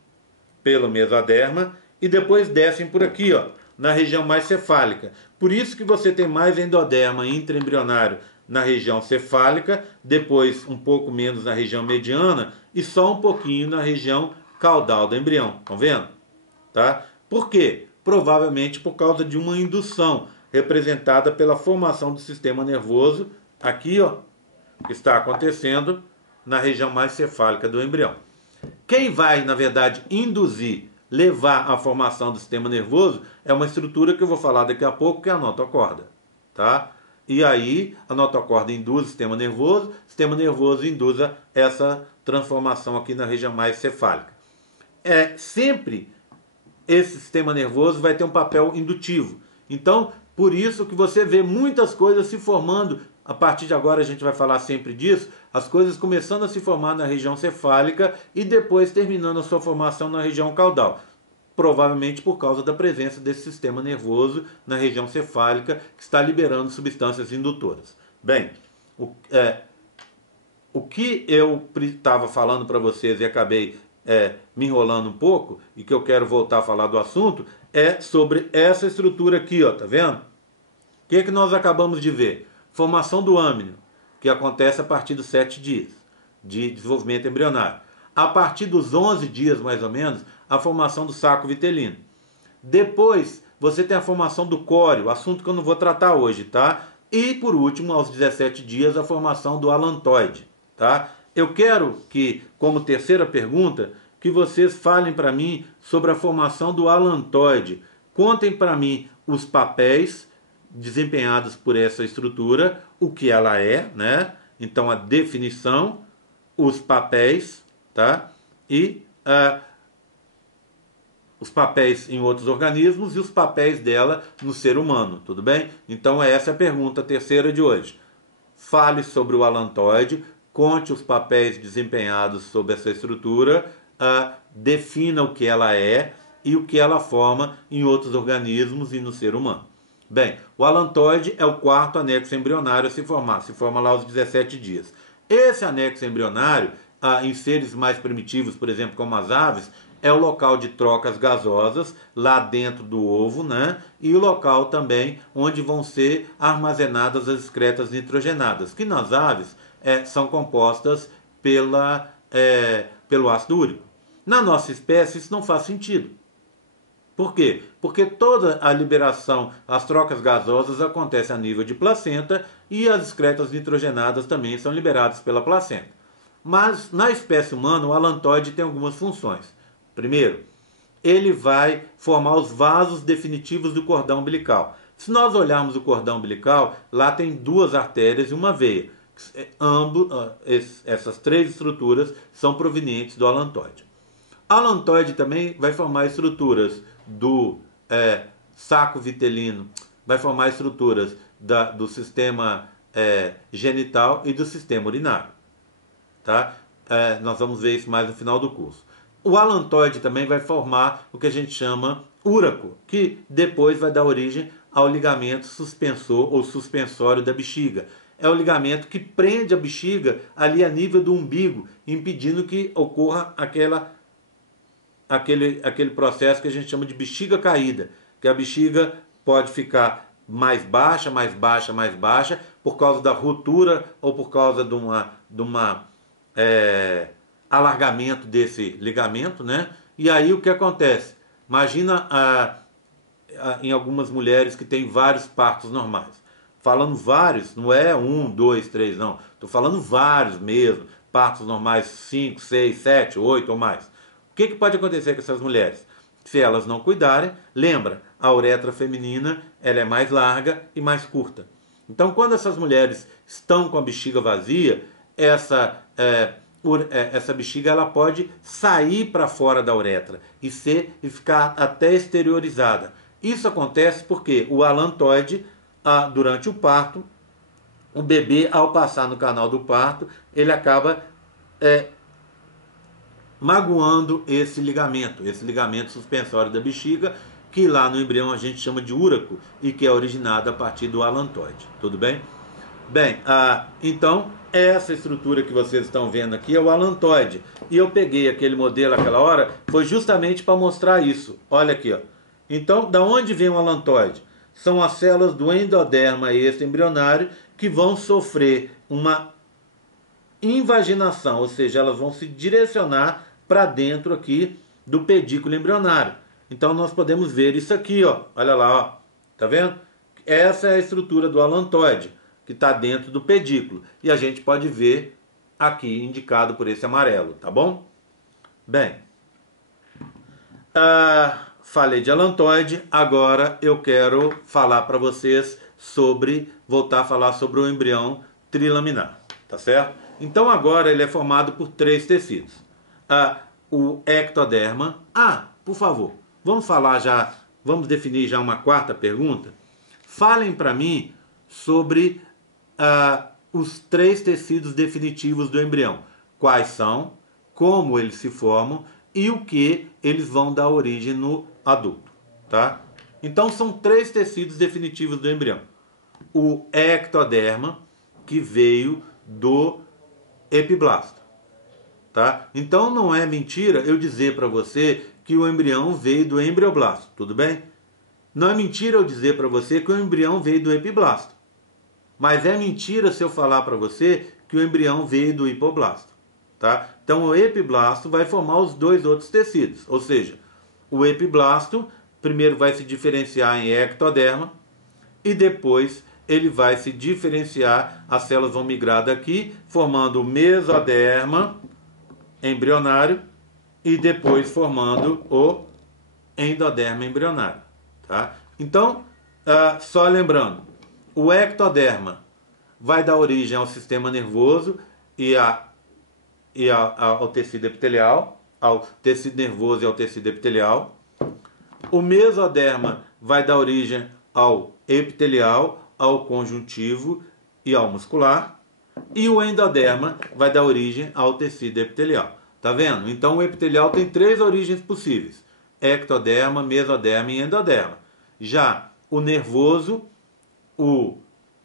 pelo mesoderma e depois descem por aqui, ó, na região mais cefálica. Por isso que você tem mais endoderma intraembrionário na região cefálica, depois um pouco menos na região mediana e só um pouquinho na região caudal do embrião. Estão vendo? Tá? Por quê? Provavelmente por causa de uma indução representada pela formação do sistema nervoso aqui, ó, que está acontecendo na região mais cefálica do embrião. Quem vai, na verdade, induzir, levar à formação do sistema nervoso é uma estrutura que eu vou falar daqui a pouco, que é a notocorda, tá? E aí a notocorda induz o sistema nervoso induz essa transformação aqui na região mais cefálica. Sempre esse sistema nervoso vai ter um papel indutivo. Então, por isso que você vê muitas coisas se formando. A partir de agora a gente vai falar sempre disso, as coisas começando a se formar na região cefálica e depois terminando a sua formação na região caudal. Provavelmente por causa da presença desse sistema nervoso na região cefálica que está liberando substâncias indutoras. Bem, o que eu estava falando para vocês e acabei me enrolando um pouco e que eu quero voltar a falar do assunto é sobre essa estrutura aqui, ó, tá vendo? O que nós acabamos de ver? Formação do âmnio, que acontece a partir dos 7 dias de desenvolvimento embrionário. A partir dos 11 dias, mais ou menos, a formação do saco vitelino. Depois, você tem a formação do córeo, assunto que eu não vou tratar hoje, tá? E, por último, aos 17 dias, a formação do alantoide, tá? Eu quero que, como terceira pergunta, que vocês falem para mim sobre a formação do alantoide. Contem para mim os papéis desempenhados por essa estrutura, o que ela é, né? Então a definição, os papéis, tá? E os papéis em outros organismos e os papéis dela no ser humano, tudo bem? Então essa é a pergunta terceira de hoje. Fale sobre o alantoide, conte os papéis desempenhados sobre essa estrutura, defina o que ela é e o que ela forma em outros organismos e no ser humano. Bem, o alantoide é o quarto anexo embrionário a se formar, se forma lá aos 17 dias. Esse anexo embrionário, em seres mais primitivos, por exemplo, como as aves, é o local de trocas gasosas lá dentro do ovo, né? E o local também onde vão ser armazenadas as excretas nitrogenadas, que nas aves são compostas pelo ácido úrico. Na nossa espécie isso não faz sentido. Por quê? Porque toda a liberação, as trocas gasosas acontecem a nível de placenta e as excretas nitrogenadas também são liberadas pela placenta. Mas na espécie humana o alantoide tem algumas funções. Primeiro, ele vai formar os vasos definitivos do cordão umbilical. Se nós olharmos o cordão umbilical, lá tem duas artérias e uma veia. Essas três estruturas são provenientes do alantoide. A alantoide também vai formar estruturas do saco vitelino, vai formar estruturas do sistema genital e do sistema urinário. Tá? Nós vamos ver isso mais no final do curso. O alantoide também vai formar o que a gente chama úraco, que depois vai dar origem ao ligamento suspensor ou suspensório da bexiga. É o ligamento que prende a bexiga ali a nível do umbigo, impedindo que ocorra aquele processo que a gente chama de bexiga caída, que a bexiga pode ficar mais baixa, mais baixa, mais baixa, por causa da ruptura ou por causa de uma alargamento desse ligamento, né? E aí o que acontece? Imagina em algumas mulheres que têm vários partos normais. Falando vários, não é 1, 2, 3, não. Estou falando vários mesmo. Partos normais 5, 6, 7, 8 ou mais. O que pode acontecer com essas mulheres? Se elas não cuidarem, lembra, a uretra feminina ela é mais larga e mais curta. Então, quando essas mulheres estão com a bexiga vazia, essa bexiga ela pode sair para fora da uretra e ficar até exteriorizada. Isso acontece porque o alantoide, durante o parto, o bebê, ao passar no canal do parto, ele acaba magoando esse ligamento suspensório da bexiga, que lá no embrião a gente chama de úraco e que é originado a partir do alantoide. Tudo bem? Bem, então essa estrutura que vocês estão vendo aqui é o alantoide. E eu peguei aquele modelo aquela hora, foi justamente para mostrar isso. Olha aqui, ó. Então, da onde vem o alantoide? São as células do endoderma extraembrionário que vão sofrer uma invaginação, ou seja, elas vão se direcionar para dentro aqui do pedículo embrionário. Então nós podemos ver isso aqui, ó. Olha lá, ó. Tá vendo? Essa é a estrutura do alantoide, que está dentro do pedículo. E a gente pode ver aqui indicado por esse amarelo, tá bom? Bem, falei de alantoide, agora eu quero falar para vocês voltar a falar sobre o embrião trilaminar, tá certo? Então agora ele é formado por três tecidos. O ectoderma. Por favor, vamos definir já uma quarta pergunta? Falem para mim sobre os três tecidos definitivos do embrião. Quais são, como eles se formam e o que eles vão dar origem no adulto. Tá? Então são três tecidos definitivos do embrião. O ectoderma, que veio do epiblasto. Tá? Então não é mentira eu dizer para você que o embrião veio do embrioblasto, tudo bem? Não é mentira eu dizer para você que o embrião veio do epiblasto. Mas é mentira se eu falar para você que o embrião veio do hipoblasto. Tá? Então o epiblasto vai formar os dois outros tecidos. Ou seja, o epiblasto primeiro vai se diferenciar em ectoderma e depois ele vai se diferenciar, as células vão migrar daqui, formando o mesoderma embrionário e depois formando o endoderma embrionário. Tá? Então, só lembrando, o ectoderma vai dar origem ao sistema nervoso e ao tecido epitelial, ao tecido nervoso e ao tecido epitelial. O mesoderma vai dar origem ao epitelial, ao conjuntivo e ao muscular. E o endoderma vai dar origem ao tecido epitelial. Tá vendo? Então o epitelial tem três origens possíveis: ectoderma, mesoderma e endoderma. Já o nervoso, o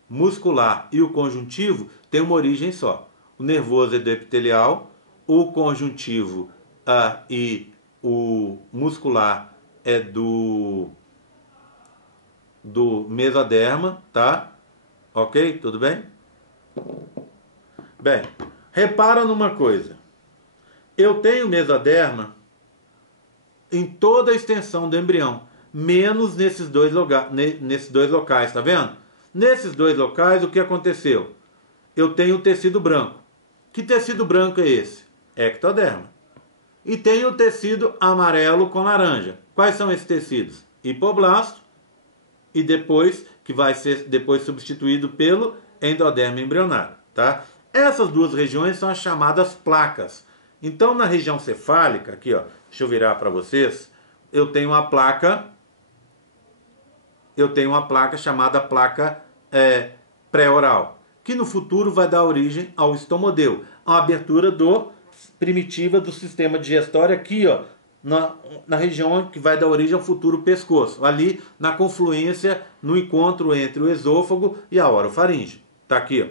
muscular e o conjuntivo têm uma origem só. O nervoso é do epitelial, o conjuntivo e o muscular é do mesoderma, tá? Ok? Tudo bem? Bem, repara numa coisa. Eu tenho mesoderma em toda a extensão do embrião, menos nesses dois locais, tá vendo? Nesses dois locais, o que aconteceu? Eu tenho o tecido branco. Que tecido branco é esse? Ectoderma. E tenho o tecido amarelo com laranja. Quais são esses tecidos? Hipoblasto e depois, que vai ser depois substituído pelo endoderma embrionário, tá? Essas duas regiões são as chamadas placas. Então, na região cefálica, aqui, ó, deixa eu virar para vocês, eu tenho uma placa chamada placa pré-oral, que no futuro vai dar origem ao estomodeu, a abertura primitiva do sistema digestório aqui, ó, na região que vai dar origem ao futuro pescoço, ali na confluência, no encontro entre o esôfago e a orofaringe. Tá aqui, ó,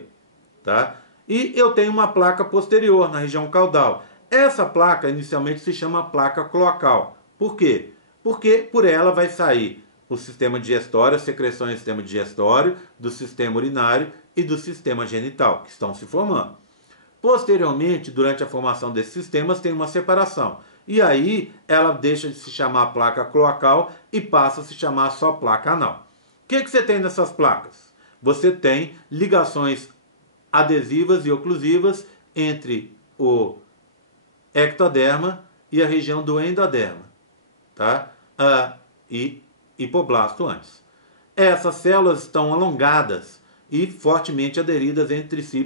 tá? E eu tenho uma placa posterior na região caudal. Essa placa inicialmente se chama placa cloacal. Por quê? Porque por ela vai sair o sistema digestório, as secreções do sistema digestório, do sistema urinário e do sistema genital, que estão se formando. Posteriormente, durante a formação desses sistemas, tem uma separação. E aí, ela deixa de se chamar placa cloacal e passa a se chamar só placa anal. O que você tem nessas placas? Você tem ligações adesivas e oclusivas entre o ectoderma e a região do endoderma, tá? E hipoblasto antes. Essas células estão alongadas e fortemente aderidas entre si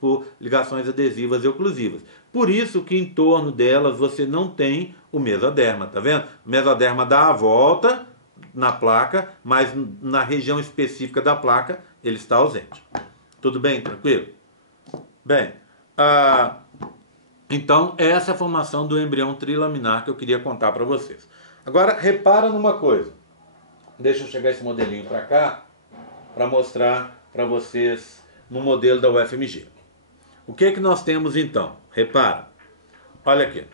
por ligações adesivas e oclusivas. Por isso que em torno delas você não tem o mesoderma, tá vendo? O mesoderma dá a volta na placa, mas na região específica da placa ele está ausente. Tudo bem? Tranquilo? Bem, então essa é a formação do embrião trilaminar que eu queria contar para vocês. Agora, repara numa coisa. Deixa eu chegar esse modelinho para cá, para mostrar para vocês no modelo da UFMG. O que nós temos então? Repara. Olha aqui.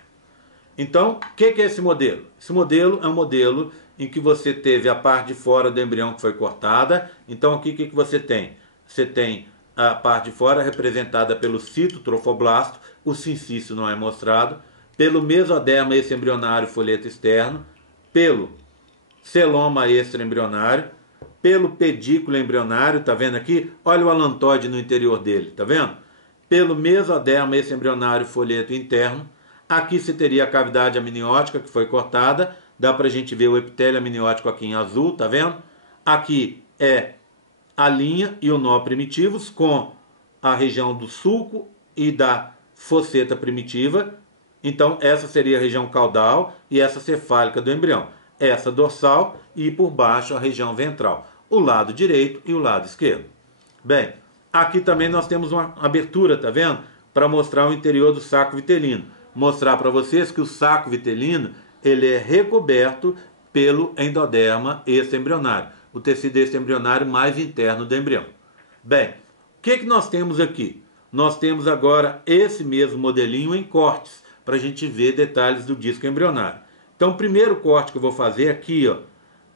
Então, o que é esse modelo? Esse modelo é um modelo em que você teve a parte de fora do embrião que foi cortada. Então, aqui o que você tem? Você tem a parte de fora representada pelo citotrofoblasto, o sincício não é mostrado, pelo mesoderma extraembrionário folheto externo, pelo celoma extraembrionário, pelo pedículo embrionário, tá vendo aqui? Olha o alantóide no interior dele, tá vendo? Pelo mesoderma extraembrionário folheto interno. Aqui você teria a cavidade amniótica que foi cortada, dá pra gente ver o epitélio amniótico aqui em azul, tá vendo? Aqui é a linha e o nó primitivos com a região do sulco e da fosseta primitiva. Então essa seria a região caudal e essa cefálica do embrião. Essa dorsal e por baixo a região ventral. O lado direito e o lado esquerdo. Bem, aqui também nós temos uma abertura, tá vendo? Para mostrar o interior do saco vitelino. Mostrar para vocês que o saco vitelino ele é recoberto pelo endoderma extraembrionário, o tecido extraembrionário mais interno do embrião. Bem, o que nós temos aqui? Nós temos agora esse mesmo modelinho em cortes, para a gente ver detalhes do disco embrionário. Então, o primeiro corte que eu vou fazer aqui, ó,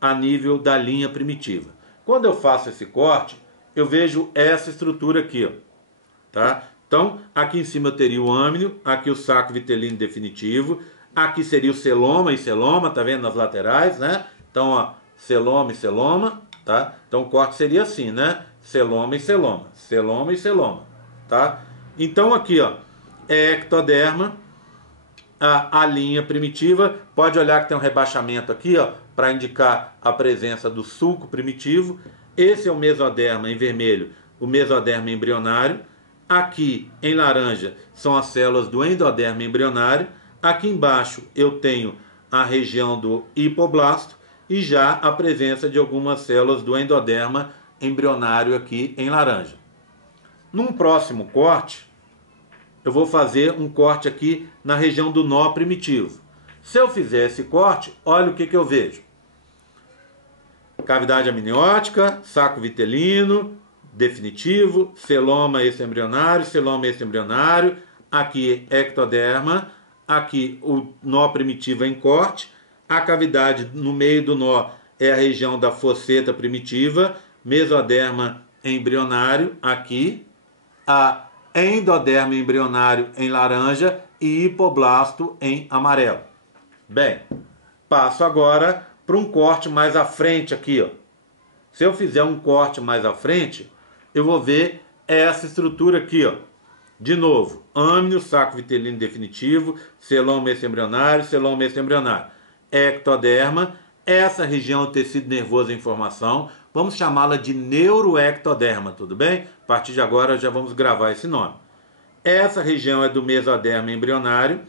a nível da linha primitiva. Quando eu faço esse corte, eu vejo essa estrutura aqui, ó, tá? Então, aqui em cima eu teria o âmnio, aqui o saco vitelino definitivo, aqui seria o celoma e celoma, tá vendo nas laterais, né? Então, ó, celoma e celoma, tá? Então, o corte seria assim, né? Celoma e celoma, celoma e celoma, tá? Então, aqui, ó, é ectoderma, a linha primitiva, pode olhar que tem um rebaixamento aqui, ó, para indicar a presença do sulco primitivo. Esse é o mesoderma em vermelho, o mesoderma embrionário. Aqui em laranja são as células do endoderma embrionário. Aqui embaixo eu tenho a região do hipoblasto e já a presença de algumas células do endoderma embrionário aqui em laranja. Num próximo corte, eu vou fazer um corte aqui na região do nó primitivo. Se eu fizer esse corte, olha o que eu vejo. cavidade amniótica, saco vitelino, definitivo, celoma extraembrionário, celoma extraembrionário, aqui ectoderma, aqui o nó primitivo em corte, a cavidade no meio do nó é a região da fosseta primitiva, mesoderma embrionário aqui, a endoderma embrionário em laranja e hipoblasto em amarelo. Bem, passo agora para um corte mais à frente aqui, ó. Se eu fizer um corte mais à frente, eu vou ver essa estrutura aqui, ó. De novo, âmnio, saco vitelino definitivo, celoma extraembrionário, celoma extraembrionário. Ectoderma, essa região do tecido nervoso em formação, vamos chamá-la de neuroectoderma, tudo bem? A partir de agora já vamos gravar esse nome. Essa região é do mesoderma embrionário,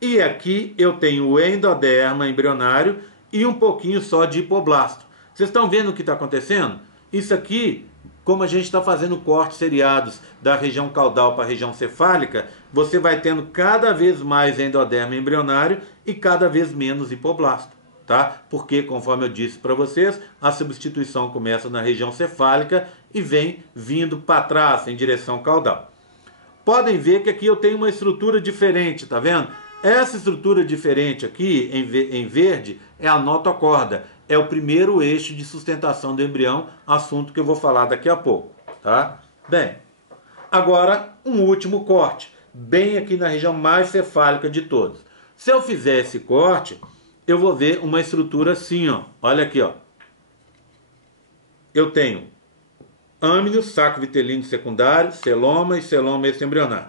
e aqui eu tenho o endoderma embrionário e um pouquinho só de hipoblasto. Vocês estão vendo o que está acontecendo? Isso aqui, como a gente está fazendo cortes seriados da região caudal para a região cefálica, você vai tendo cada vez mais endoderma embrionário e cada vez menos hipoblasto, tá? Porque, conforme eu disse para vocês, a substituição começa na região cefálica e vem vindo para trás, em direção caudal. Podem ver que aqui eu tenho uma estrutura diferente, tá vendo? Essa estrutura diferente aqui, em verde, é a notocorda. É o primeiro eixo de sustentação do embrião, assunto que eu vou falar daqui a pouco, tá? Bem, agora um último corte, bem aqui na região mais cefálica de todos. Se eu fizer esse corte, eu vou ver uma estrutura assim, ó. Olha aqui, ó. Eu tenho âmnio, saco vitelino secundário, celoma e celoma extraembrionário.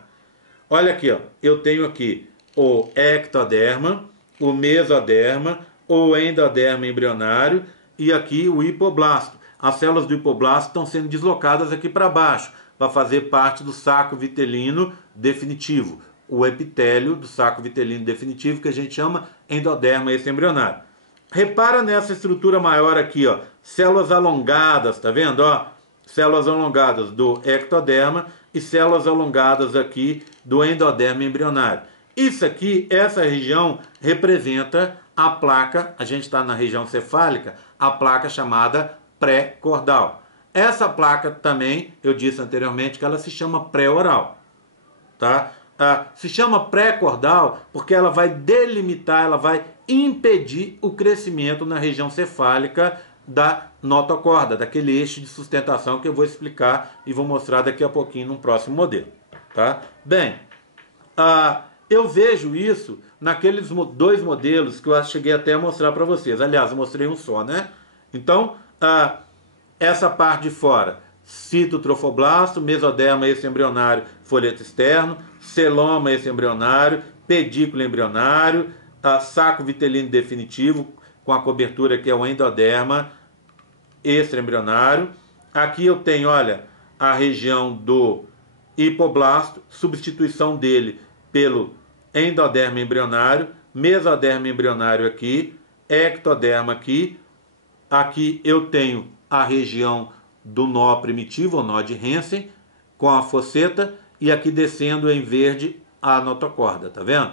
Olha aqui, ó. Eu tenho aqui o ectoderma, o mesoderma, o endoderma embrionário e aqui o hipoblasto. As células do hipoblasto estão sendo deslocadas aqui para baixo, para fazer parte do saco vitelino definitivo, o epitélio do saco vitelino definitivo, que a gente chama endoderma extraembrionário. Repara nessa estrutura maior aqui, ó, células alongadas, tá vendo, ó? Células alongadas do ectoderma e células alongadas aqui do endoderma embrionário. Isso aqui, essa região representa a placa, a gente está na região cefálica, a placa chamada pré-cordal. Essa placa também, eu disse anteriormente que ela se chama pré-oral, tá? Se chama pré-cordal porque ela vai delimitar, ela vai impedir o crescimento na região cefálica da notocorda, daquele eixo de sustentação que eu vou explicar e vou mostrar daqui a pouquinho num próximo modelo, tá? Bem, eu vejo isso naqueles dois modelos que eu cheguei até a mostrar para vocês. Aliás, eu mostrei um só, né? Então, essa parte de fora, citotrofoblasto, mesoderma extraembrionário, folheto externo, celoma extraembrionário, pedículo embrionário, saco vitelino definitivo, com a cobertura que é o endoderma extraembrionário. Aqui eu tenho, olha, a região do hipoblasto, substituição dele pelo endoderma embrionário, mesoderma embrionário aqui, ectoderma aqui. Aqui eu tenho a região do nó primitivo, o nó de Hansen, com a fosseta, e aqui descendo em verde a notocorda, tá vendo?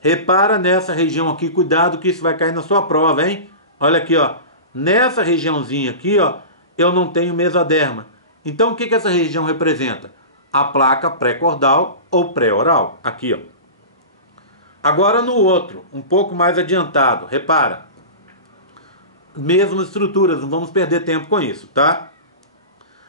Repara nessa região aqui, cuidado que isso vai cair na sua prova, hein? Olha aqui, ó. Nessa regiãozinha aqui, ó, eu não tenho mesoderma. Então o que essa região representa? A placa pré-cordal ou pré-oral, aqui, ó. Agora no outro, um pouco mais adiantado, repara. Mesmas estruturas, não vamos perder tempo com isso, tá?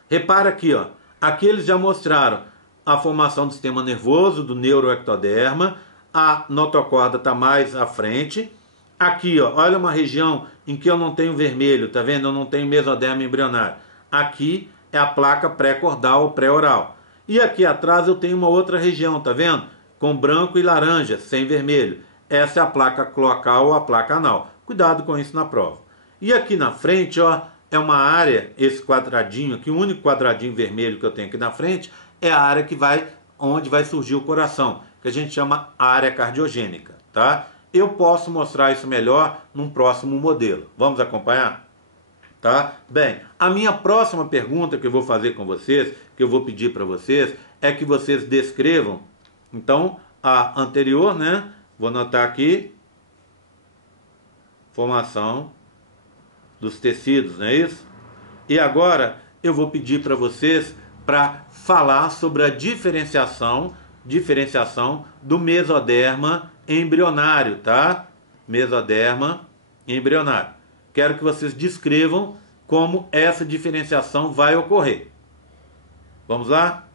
Repara aqui, ó. Aqui eles já mostraram a formação do sistema nervoso, do neuroectoderma. A notocorda está mais à frente. Aqui, ó, olha uma região em que eu não tenho vermelho, tá vendo? Eu não tenho mesoderma embrionário. Aqui é a placa pré-cordal ou pré-oral. E aqui atrás eu tenho uma outra região, tá vendo? Com branco e laranja, sem vermelho. Essa é a placa cloacal ou a placa anal. Cuidado com isso na prova. E aqui na frente, ó, é uma área, esse quadradinho aqui, o único quadradinho vermelho que eu tenho aqui na frente, é a área que onde vai surgir o coração, que a gente chama área cardiogênica, tá? Eu posso mostrar isso melhor num próximo modelo. Vamos acompanhar? Tá? Bem, a minha próxima pergunta que eu vou fazer com vocês, que eu vou pedir para vocês, é que vocês descrevam. Então, a anterior, né? Vou anotar aqui. Formação dos tecidos, não é isso? E agora eu vou pedir para vocês para falar sobre a diferenciação do mesoderma embrionário, tá? Mesoderma embrionário. Quero que vocês descrevam como essa diferenciação vai ocorrer. Vamos lá?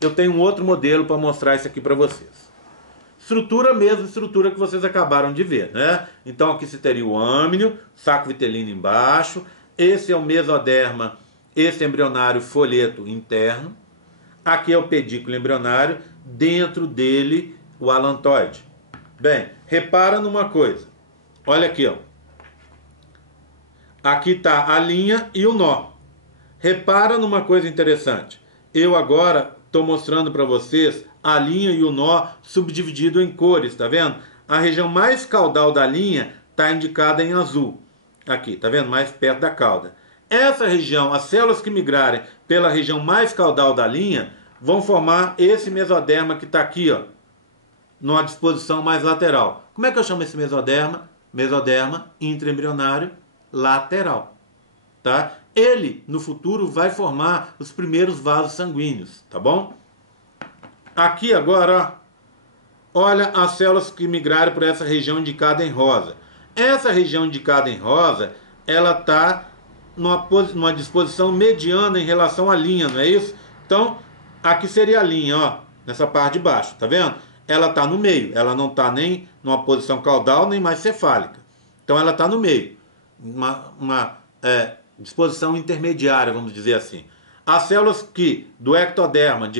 Eu tenho um outro modelo para mostrar isso aqui para vocês. Estrutura, mesma estrutura que vocês acabaram de ver, né? Então aqui se teria o âmnio, saco vitelino embaixo. Esse é o mesoderma, esse embrionário folheto interno. Aqui é o pedículo embrionário, dentro dele o alantoide. Bem, repara numa coisa. Olha aqui, ó. Aqui está a linha e o nó. Repara numa coisa interessante. Eu agora estou mostrando para vocês a linha e o nó subdividido em cores, tá vendo? A região mais caudal da linha está indicada em azul. Aqui, tá vendo? Mais perto da cauda. Essa região, as células que migrarem pela região mais caudal da linha, vão formar esse mesoderma que está aqui, ó, numa disposição mais lateral. Como é que eu chamo esse mesoderma? Mesoderma intraembrionário lateral, tá? Ele, no futuro, vai formar os primeiros vasos sanguíneos, tá bom? Aqui agora, ó, olha as células que migraram por essa região indicada em rosa. Essa região indicada em rosa, ela está numa disposição mediana em relação à linha, não é isso? Então, aqui seria a linha, ó, nessa parte de baixo, tá vendo? Ela está no meio, ela não está nem numa posição caudal, nem mais cefálica. Então, ela está no meio, uma disposição intermediária, vamos dizer assim. As células do ectoderma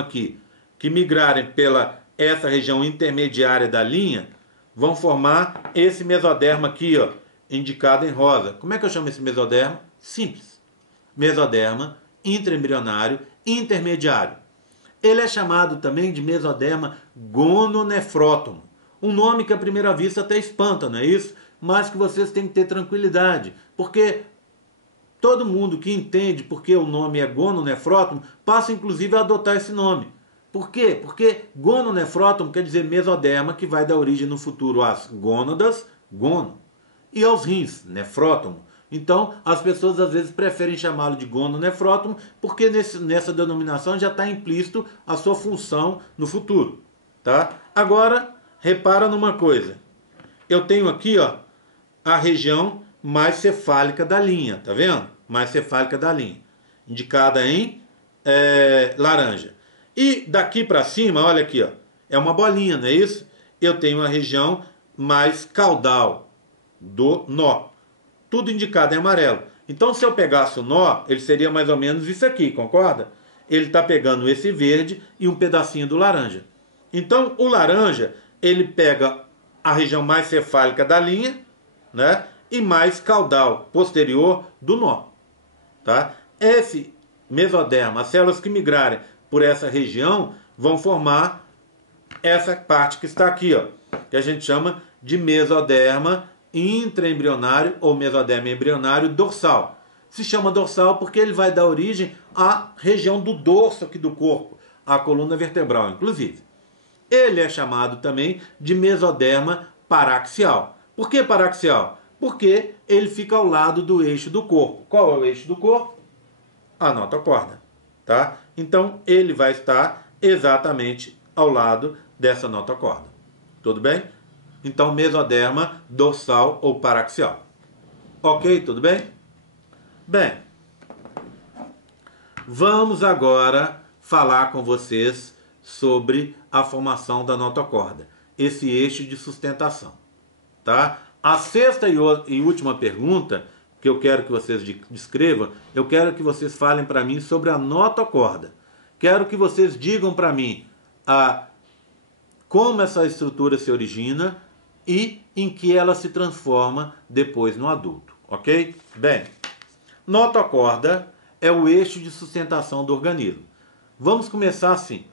aqui, que migrarem pela essa região intermediária da linha, vão formar esse mesoderma aqui, ó, indicado em rosa. Como é que eu chamo esse mesoderma? Simples. Mesoderma intraembrionário intermediário. Ele é chamado também de mesoderma gononefrótomo. Um nome que à primeira vista até espanta, não é isso? Mas que vocês têm que ter tranquilidade, porque todo mundo que entende porque o nome é gononefrótomo passa inclusive a adotar esse nome. Por quê? Porque gononefrótomo quer dizer mesoderma, que vai dar origem no futuro às gônadas, gono, e aos rins, nefrótomo. Então, as pessoas às vezes preferem chamá-lo de gononefrótomo, porque nessa denominação já está implícito a sua função no futuro, tá? Agora, repara numa coisa. Eu tenho aqui, ó, a região mais cefálica da linha, tá vendo? Mais cefálica da linha, indicada em laranja. E daqui para cima, olha aqui, ó, é uma bolinha, não é isso? Eu tenho a região mais caudal do nó. Tudo indicado em amarelo. Então, se eu pegasse o nó, ele seria mais ou menos isso aqui, concorda? Ele está pegando esse verde e um pedacinho do laranja. Então, o laranja, ele pega a região mais cefálica da linha, né? E mais caudal posterior do nó, tá? Esse mesoderma, as células que migrarem por essa região, vão formar essa parte que está aqui, ó, que a gente chama de mesoderma intraembrionário ou mesoderma embrionário dorsal. Se chama dorsal porque ele vai dar origem à região do dorso aqui do corpo, à coluna vertebral, inclusive. Ele é chamado também de mesoderma paraxial. Por que paraxial? Porque ele fica ao lado do eixo do corpo. Qual é o eixo do corpo? A notocorda, tá? Então, ele vai estar exatamente ao lado dessa notocorda. Tudo bem? Então, mesoderma dorsal ou paraxial. Ok? Tudo bem? Bem, vamos agora falar com vocês sobre a formação da notocorda, esse eixo de sustentação, tá? A sexta e última pergunta que eu quero que vocês descrevam, eu quero que vocês falem para mim sobre a notocorda. Quero que vocês digam para mim como essa estrutura se origina e em que ela se transforma depois no adulto, ok? Bem, notocorda é o eixo de sustentação do organismo. Vamos começar assim.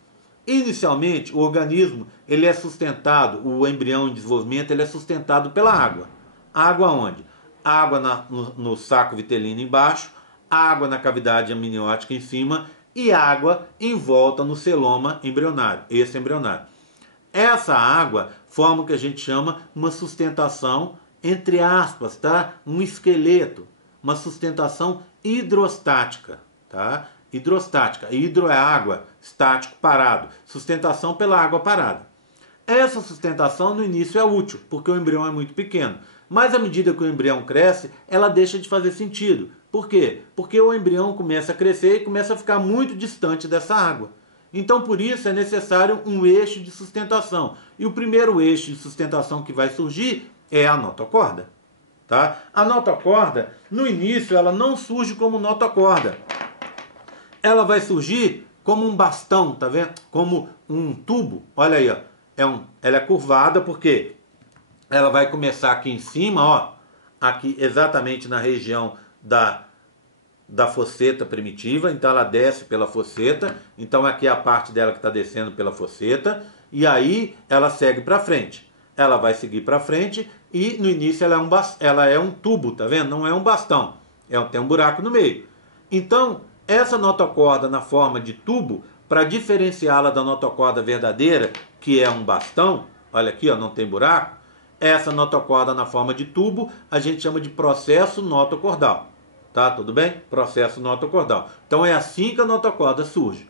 Inicialmente, o organismo ele é sustentado, o embrião em desenvolvimento ele é sustentado pela água. Água onde? Água no saco vitelino embaixo, água na cavidade amniótica em cima e água em volta no celoma embrionário, esse embrionário. Essa água forma o que a gente chama uma sustentação entre aspas, tá? Um esqueleto, uma sustentação hidrostática, tá? Hidrostática. Hidro é água, estático, parado. Sustentação pela água parada. Essa sustentação no início é útil, porque o embrião é muito pequeno. Mas à medida que o embrião cresce, ela deixa de fazer sentido. Por quê? Porque o embrião começa a crescer e começa a ficar muito distante dessa água. Então, por isso, é necessário um eixo de sustentação. E o primeiro eixo de sustentação que vai surgir é a notocorda. Tá? A notocorda, no início, ela não surge como notocorda. Ela vai surgir como um bastão, tá vendo? Como um tubo. Olha aí, ó. Ela é curvada porque ela vai começar aqui em cima, ó. Aqui exatamente na região da fosseta primitiva, então ela desce pela fosseta, então aqui é a parte dela que está descendo pela fosseta, e aí ela segue para frente. Ela vai seguir para frente e no início ela é um tubo, tá vendo? Não é um bastão, tem um buraco no meio. Então, essa notocorda na forma de tubo, para diferenciá-la da notocorda verdadeira, que é um bastão, olha aqui, ó, não tem buraco, essa notocorda na forma de tubo, a gente chama de processo notocordal. Tá, tudo bem? Processo notocordal. Então é assim que a notocorda surge.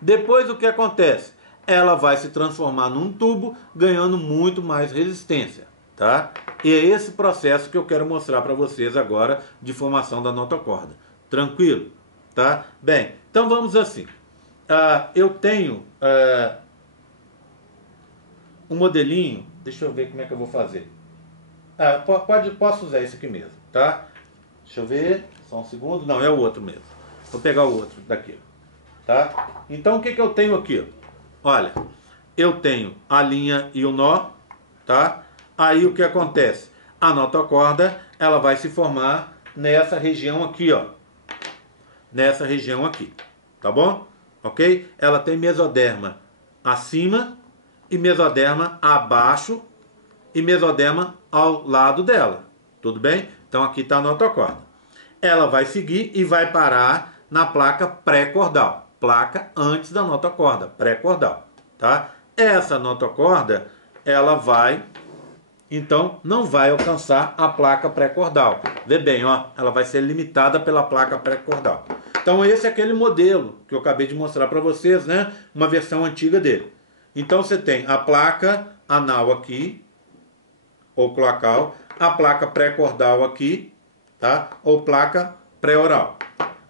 Depois o que acontece? Ela vai se transformar num tubo, ganhando muito mais resistência. Tá? E é esse processo que eu quero mostrar para vocês agora de formação da notocorda. Tranquilo? Tá? Bem, então vamos assim. Eu tenho um modelinho. Deixa eu ver como é que eu vou fazer. Posso usar esse aqui mesmo, tá? Deixa eu ver, só um segundo. Não, é o outro mesmo. Vou pegar o outro daqui, tá? Então o que eu tenho aqui? Olha, eu tenho a linha e o nó, tá? Aí o que acontece? A notocorda, ela vai se formar nessa região aqui, ó. Nessa região aqui, tá bom? Ok? Ela tem mesoderma acima e mesoderma abaixo e mesoderma ao lado dela. Tudo bem? Então aqui está a notocorda. Ela vai seguir e vai parar na placa pré-cordal. Placa antes da notocorda, pré-cordal. Tá? Essa notocorda, ela vai, então, não vai alcançar a placa pré-cordal. Vê bem, ó, ela vai ser limitada pela placa pré-cordal. Então esse é aquele modelo que eu acabei de mostrar para vocês, né? Uma versão antiga dele. Então você tem a placa anal aqui, ou cloacal, a placa pré-cordal aqui, tá? Ou placa pré-oral.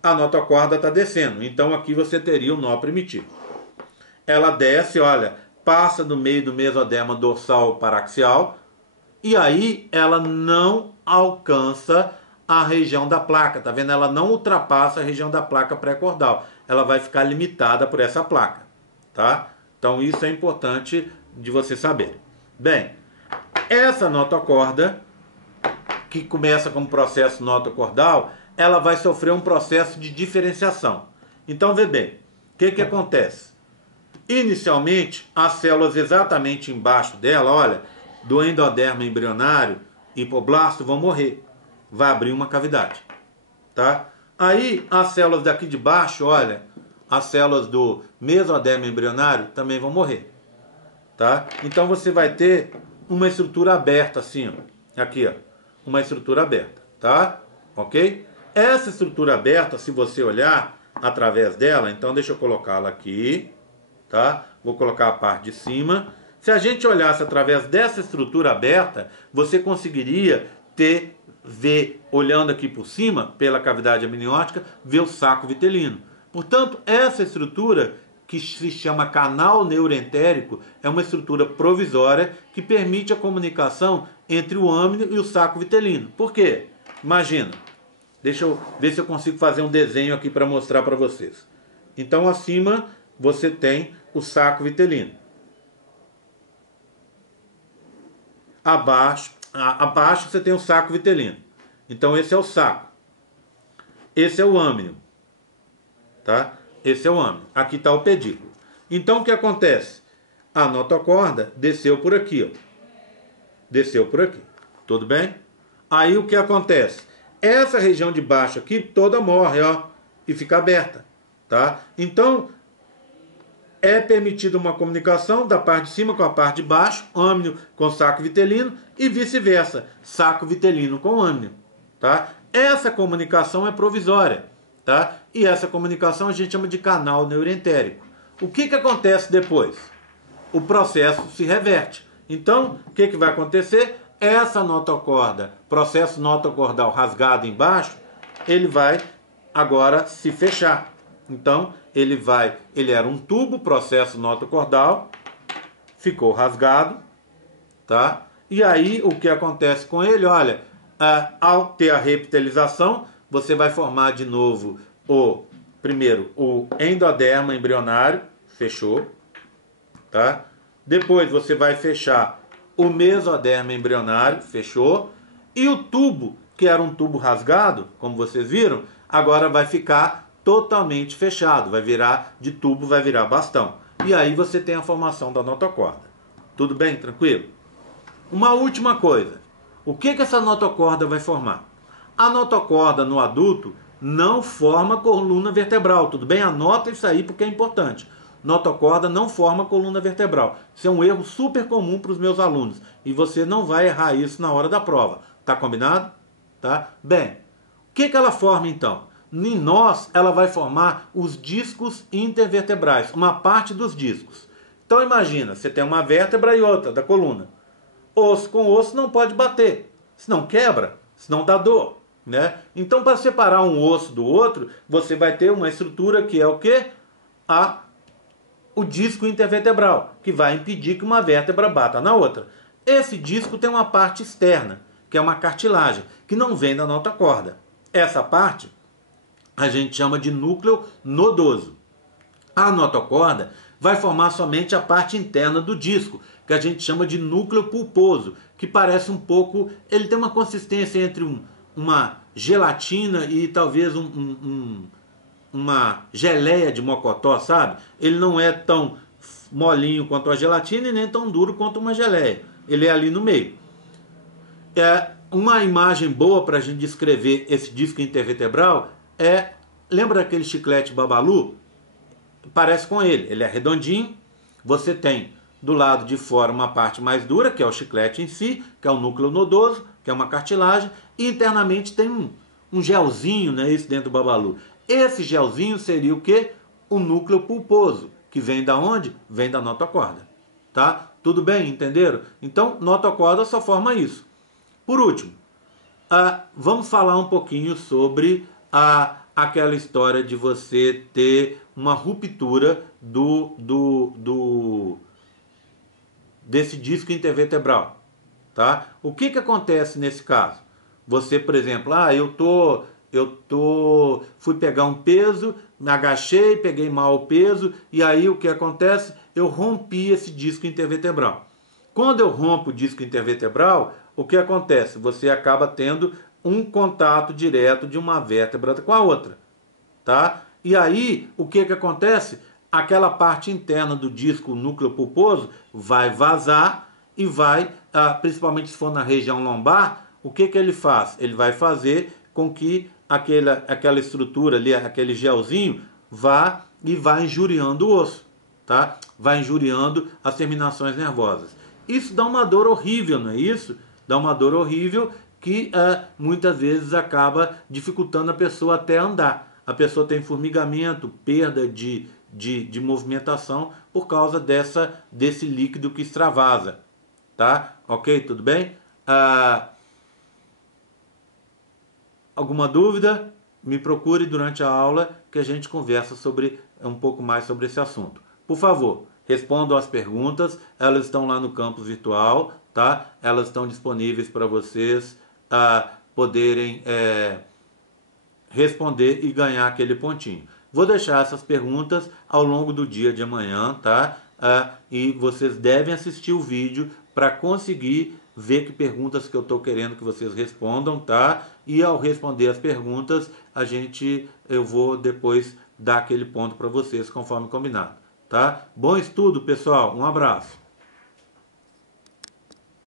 A notocorda está descendo, então aqui você teria o nó primitivo. Ela desce, olha, passa no meio do mesoderma dorsal paraxial, e aí ela não alcança a região da placa, tá vendo? Ela não ultrapassa a região da placa pré-cordal. Ela vai ficar limitada por essa placa, tá? Então isso é importante de você saber. Bem, essa notocorda, que começa como processo notocordal, ela vai sofrer um processo de diferenciação. Então, vê bem, o que acontece? Inicialmente, as células exatamente embaixo dela, olha, do endoderma embrionário, hipoblasto, vão morrer. Vai abrir uma cavidade, tá? Aí, as células daqui de baixo, olha, as células do mesoderma embrionário também vão morrer, tá? Então, você vai ter uma estrutura aberta assim, ó. Aqui, ó. Uma estrutura aberta, tá? Ok? Essa estrutura aberta, se você olhar através dela, então deixa eu colocá-la aqui, tá? Vou colocar a parte de cima. Se a gente olhasse através dessa estrutura aberta, você conseguiria ver, olhando aqui por cima, pela cavidade amniótica, ver o saco vitelino. Portanto, essa estrutura, que se chama canal neuroentérico, é uma estrutura provisória que permite a comunicação entre o âmnio e o saco vitelino. Por quê? Imagina. Deixa eu ver se eu consigo fazer um desenho aqui para mostrar para vocês. Então, acima você tem o saco vitelino. Abaixo você tem o saco vitelino. Então, esse é o saco. Esse é o âmnio. Tá? Esse é o âmnio. Aqui está o pedículo. Então, o que acontece? A notocorda desceu por aqui, ó. Desceu por aqui. Tudo bem? Aí, o que acontece? Essa região de baixo aqui toda morre, ó. E fica aberta. Tá? Então, é permitida uma comunicação da parte de cima com a parte de baixo, âmnio com saco vitelino e vice-versa, saco vitelino com âmnio, tá? Essa comunicação é provisória, tá? E essa comunicação a gente chama de canal neuroentérico. O que acontece depois? O processo se reverte. Então, o que vai acontecer? Essa notocorda, processo notocordal rasgado embaixo, ele vai agora se fechar. Então, ele era um tubo, processo notocordal, ficou rasgado, tá? E aí, o que acontece com ele? Olha, ao ter a reepitelização, você vai formar de novo primeiro o endoderma embrionário, fechou, tá? Depois você vai fechar o mesoderma embrionário, fechou, e o tubo, que era um tubo rasgado, como vocês viram, agora vai ficar totalmente fechado, vai virar de tubo, vai virar bastão. E aí você tem a formação da notocorda. Tudo bem? Tranquilo? Uma última coisa. O que essa notocorda vai formar? A notocorda no adulto não forma coluna vertebral, tudo bem? Anota isso aí porque é importante. Notocorda não forma coluna vertebral. Isso é um erro super comum para os meus alunos. E você não vai errar isso na hora da prova. Tá combinado? Tá? Bem, o que ela forma então? Em nós, ela vai formar os discos intervertebrais, uma parte dos discos. Então imagina, você tem uma vértebra e outra da coluna. Osso com osso não pode bater, senão quebra, senão dá dor, né? Então para separar um osso do outro, você vai ter uma estrutura que é o quê? O disco intervertebral, que vai impedir que uma vértebra bata na outra. Esse disco tem uma parte externa, que é uma cartilagem, que não vem da notocorda. Essa parte a gente chama de núcleo nodoso. A notocorda vai formar somente a parte interna do disco, que a gente chama de núcleo pulposo, que parece um pouco, ele tem uma consistência entre uma gelatina e talvez uma geleia de mocotó, sabe? Ele não é tão molinho quanto a gelatina e nem tão duro quanto uma geleia. Ele é ali no meio. Uma imagem boa para a gente descrever esse disco intervertebral lembra daquele chiclete Babalu? Parece com ele. Ele é redondinho. Você tem do lado de fora uma parte mais dura, que é o chiclete em si, que é o núcleo nodoso, que é uma cartilagem, e internamente tem um gelzinho, né, isso dentro do Babalu. Esse gelzinho seria o quê? O núcleo pulposo, que vem da onde? Vem da notocorda. Tá? Tudo bem? Entenderam? Então, notocorda só forma isso. Por último, vamos falar um pouquinho sobre aquela história de você ter uma ruptura desse disco intervertebral. Tá? O que acontece nesse caso? Você, por exemplo, fui pegar um peso, me agachei, peguei mal o peso, e aí o que acontece? Eu rompi esse disco intervertebral. Quando eu rompo o disco intervertebral, o que acontece? Você acaba tendo um contato direto de uma vértebra com a outra, tá? E aí, o que acontece? Aquela parte interna do disco, o núcleo pulposo, vai vazar e vai, principalmente se for na região lombar, o que ele faz? Ele vai fazer com que aquela estrutura ali, aquele gelzinho, vá injuriando o osso, tá? Vai injuriando as terminações nervosas. Isso dá uma dor horrível, não é isso? Dá uma dor horrível que muitas vezes acaba dificultando a pessoa até andar. A pessoa tem formigamento, perda de movimentação por causa desse líquido que extravasa. Tá? Ok? Tudo bem? Alguma dúvida? Me procure durante a aula que a gente conversa um pouco mais sobre esse assunto. Por favor, respondam as perguntas, elas estão lá no campus virtual, tá? Elas estão disponíveis para vocês poderem responder e ganhar aquele pontinho. Vou deixar essas perguntas ao longo do dia de amanhã, tá? E vocês devem assistir o vídeo para conseguir ver que perguntas que eu estou querendo que vocês respondam, tá? E ao responder as perguntas, eu vou depois dar aquele ponto para vocês conforme combinado, tá? Bom estudo, pessoal. Um abraço.